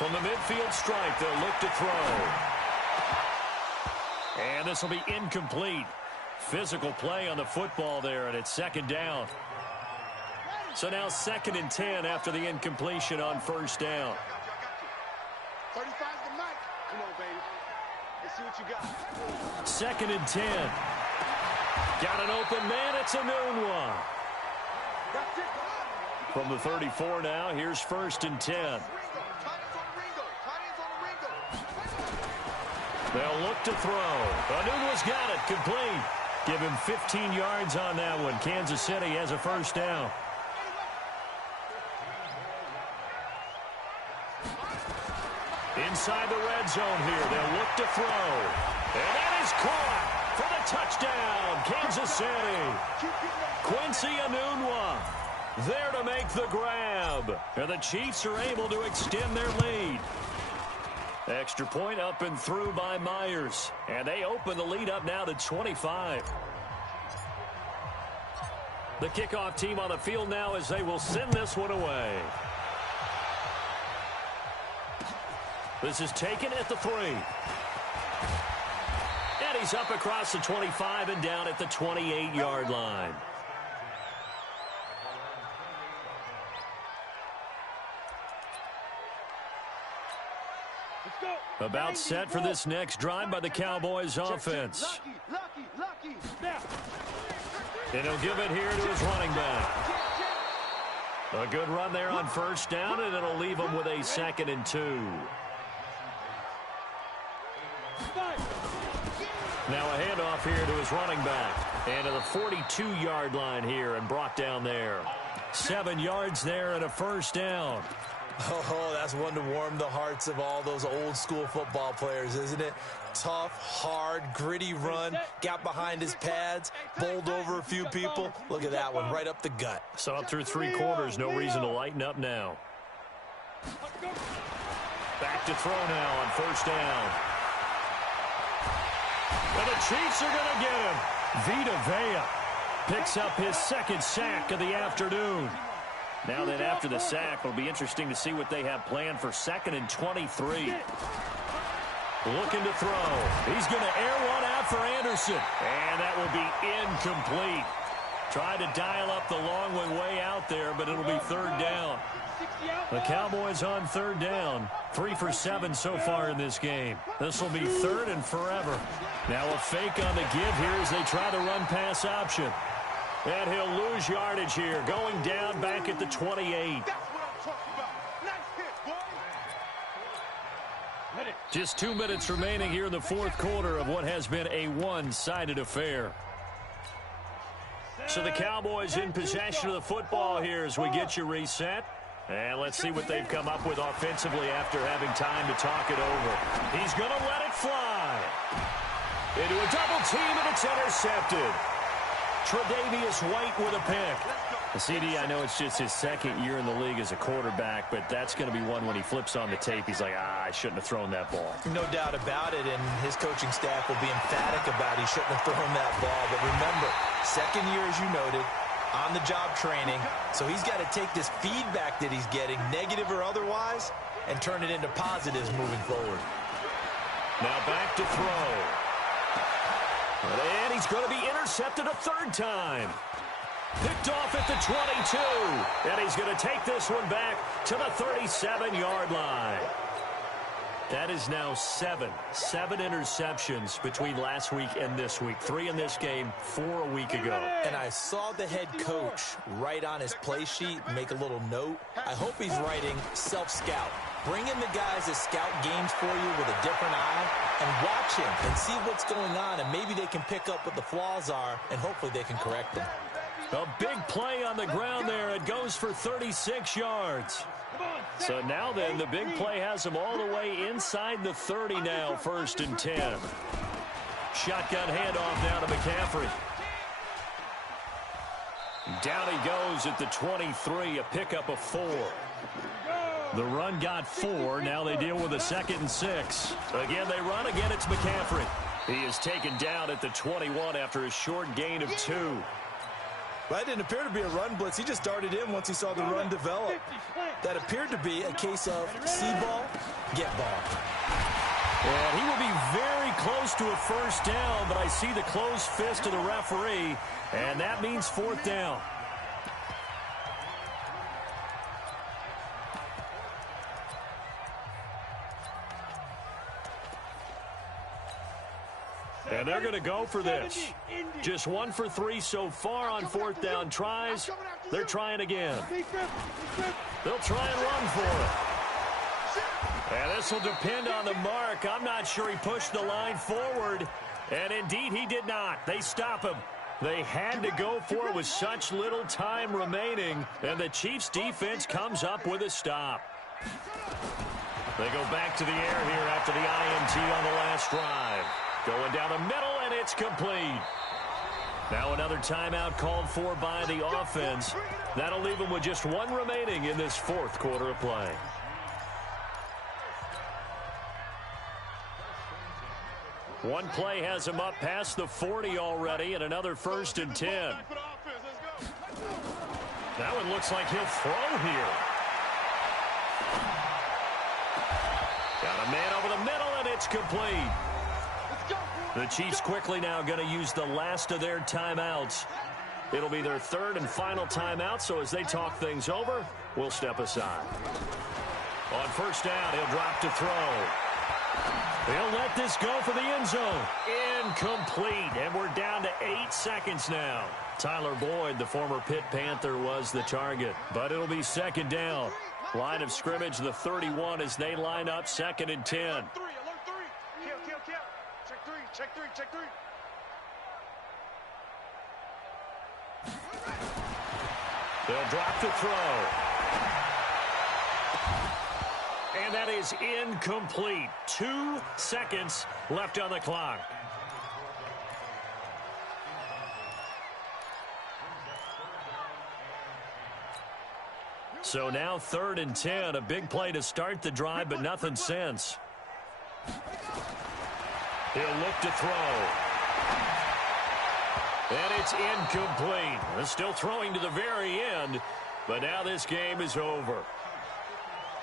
From the midfield stripe, they'll look to throw. And this will be incomplete. Physical play on the football there, and it's second down. So now 2nd and 10 after the incompletion on first down. 35's the mic. Come on, baby. Let's see what you got. 2nd and 10. Got an open man. It's a noon one. From the 34 now, here's 1st and 10. They'll look to throw. Anunwa's got it. Complete. Give him 15 yards on that one. Kansas City has a first down. Inside the red zone here. They'll look to throw. And that is caught for the touchdown. Kansas City. Quincy Enunwa there to make the grab. And the Chiefs are able to extend their lead. Extra point up and through by Myers. And they open the lead up now to 25. The kickoff team on the field now as they will send this one away. This is taken at the 3. And he's up across the 25 and down at the 28-yard line. About set for this next drive by the Cowboys offense. And he'll give it here to his running back. A good run there on first down, and it'll leave him with a 2nd and 2. Now a handoff here to his running back. And to the 42-yard line here and brought down there. 7 yards there and a first down. Oh, that's one to warm the hearts of all those old school football players, isn't it? Tough, hard, gritty run. Got behind his pads, bowled over a few people. Look at that one, right up the gut. So up through 3 quarters, no reason to lighten up now. Back to throw now on first down. And the Chiefs are going to get him. Vita Vea picks up his 2nd sack of the afternoon. Now that after the sack, it'll be interesting to see what they have planned for 2nd and 23. Looking to throw. He's going to air one out for Anderson. And that will be incomplete. Tried to dial up the long one way out there, but it'll be 3rd down. The Cowboys on 3rd down. 3 for 7 so far in this game. This will be 3rd and forever. Now a fake on the give here as they try to run pass option. And he'll lose yardage here, going down back at the 28. Just 2 minutes remaining here in the 4th quarter of what has been a one-sided affair. So the Cowboys in possession of the football here as we get you reset. And let's see what they've come up with offensively after having time to talk it over. He's going to let it fly. Into a double team, and it's intercepted. Tre'Davious White with a pick. The CD, I know it's just his second year in the league as a quarterback, but that's going to be one when he flips on the tape. He's like, I shouldn't have thrown that ball. No doubt about it, and his coaching staff will be emphatic about he shouldn't have thrown that ball. But remember, second year, as you noted, on-the-job training, so he's got to take this feedback that he's getting, negative or otherwise, and turn it into positives moving forward. Now back to throw. And he's going to be intercepted a third time. Picked off at the 22. And he's going to take this one back to the 37-yard line. That is now seven interceptions between last week and this week. 3 in this game, 4 a week ago. And I saw the head coach write on his play sheet, make a little note. I hope he's writing self-scout. Bring in the guys that scout games for you with a different eye and watch him and see what's going on, and maybe they can pick up what the flaws are, and hopefully they can correct them. A big play on the ground there. It goes for 36 yards. So now then, the big play has him all the way inside the 30 now, 1st and 10. Shotgun handoff down to McCaffrey. Down he goes at the 23, a pickup of 4. The run got 4. Now they deal with a 2nd and 6. Again, they run. Again, it's McCaffrey. He is taken down at the 21 after a short gain of 2. That didn't appear to be a run blitz. He just darted in once he saw the run develop. That appeared to be a case of see ball, get ball. And he will be very close to a first down, but I see the closed fist of the referee, and that means 4th down. And they're going to go for this. Just 1 for 3 so far on 4th down tries. They're trying again. They'll try and run for it. And this will depend on the mark. I'm not sure he pushed the line forward. And indeed, he did not. They stop him. They had to go for it with such little time remaining. And the Chiefs defense comes up with a stop. They go back to the air here after the INT on the last drive. Going down the middle, and it's complete. Now another timeout called for by the offense. That'll leave them with just 1 remaining in this 4th quarter of play. One play has him up past the 40 already, and another 1st and 10. That one looks like he'll throw here. Got a man over the middle, and it's complete. The Chiefs quickly now going to use the last of their timeouts. It'll be their 3rd and final timeout, so as they talk things over, we'll step aside. On 1st down, he'll drop to throw. He'll let this go for the end zone. Incomplete, and we're down to 8 seconds now. Tyler Boyd, the former Pitt Panther, was the target, but it'll be 2nd down. Line of scrimmage, the 31, as they line up 2nd and 10. Alert 3. Kill. Check 3. They'll drop to throw. And that is incomplete. 2 seconds left on the clock. So now 3rd and 10. A big play to start the drive, but nothing since. He'll look to throw. And it's incomplete. They're still throwing to the very end, but now this game is over.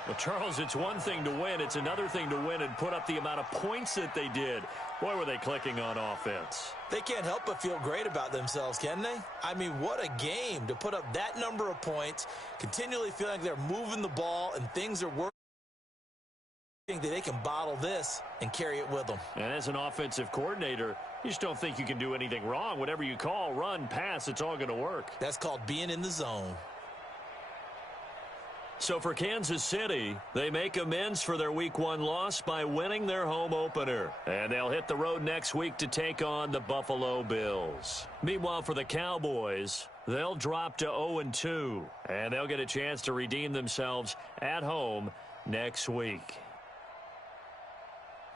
Well, Charles, it's one thing to win. It's another thing to win and put up the amount of points that they did. Boy, were they clicking on offense. They can't help but feel great about themselves, can they? I mean, what a game to put up that number of points, continually feel like they're moving the ball and things are working. Think that they can bottle this and carry it with them. And as an offensive coordinator, you just don't think you can do anything wrong. Whatever you call, run, pass, it's all going to work. That's called being in the zone. So for Kansas City, they make amends for their Week 1 loss by winning their home opener. And they'll hit the road next week to take on the Buffalo Bills. Meanwhile, for the Cowboys, they'll drop to 0-2. And they'll get a chance to redeem themselves at home next week.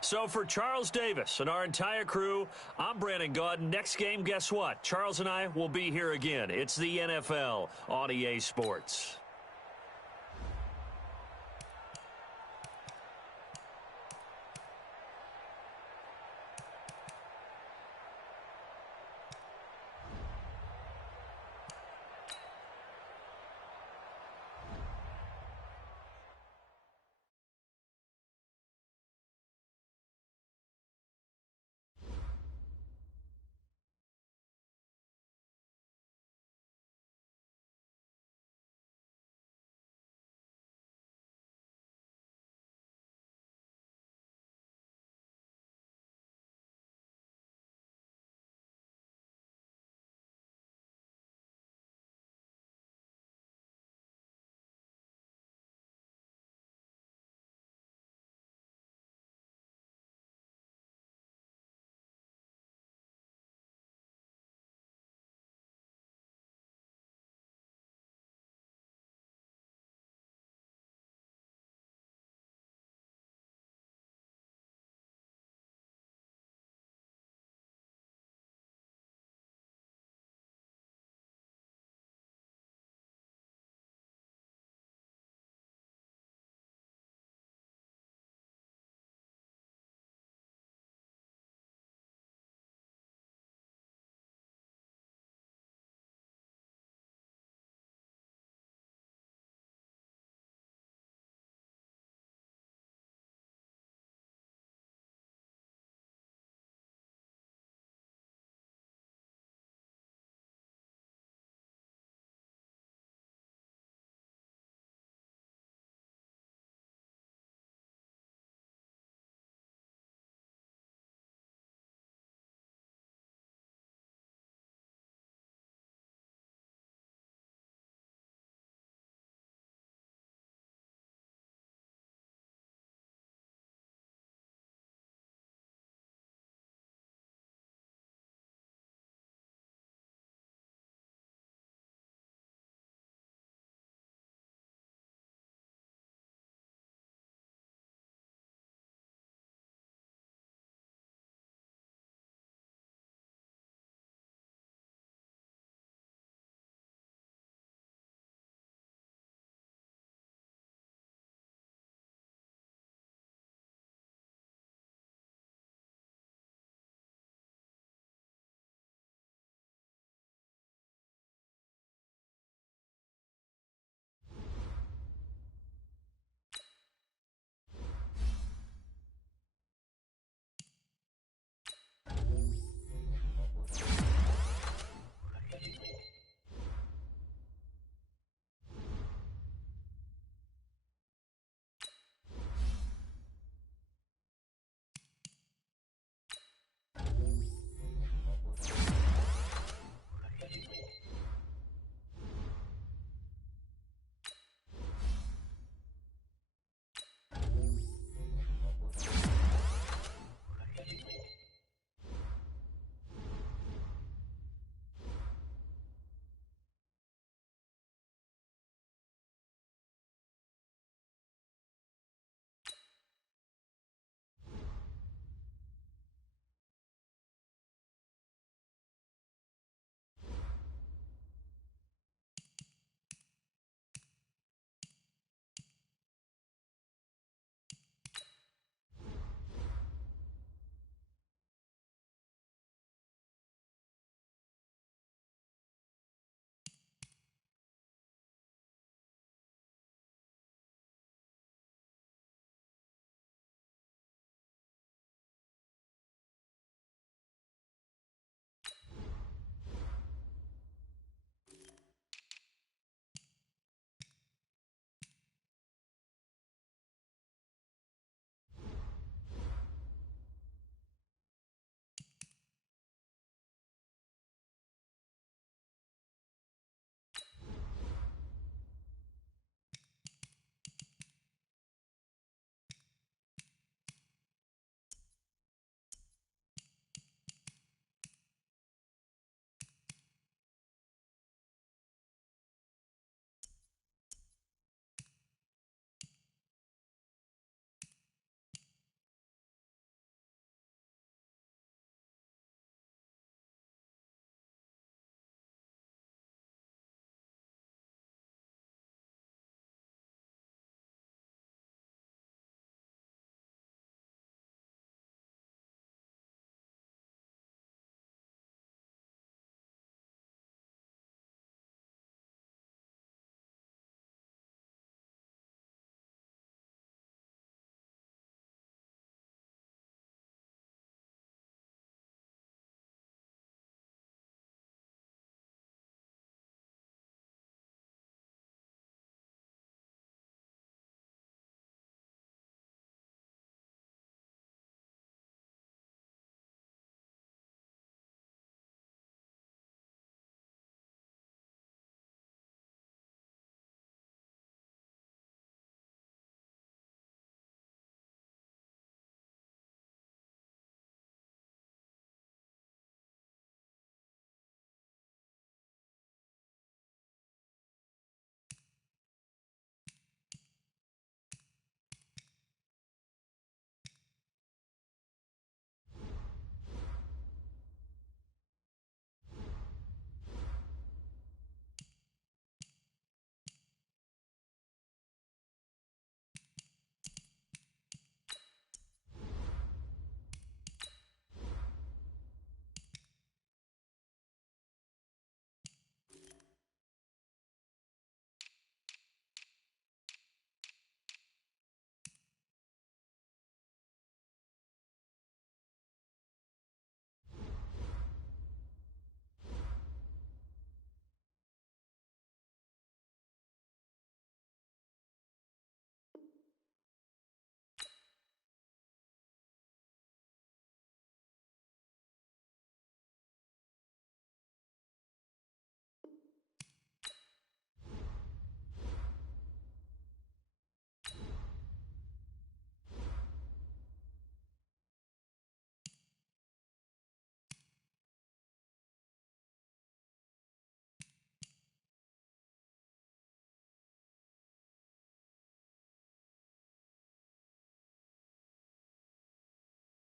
So for Charles Davis and our entire crew, I'm Brandon Gaudin. Next game, guess what? Charles and I will be here again. It's the NFL on EA Sports.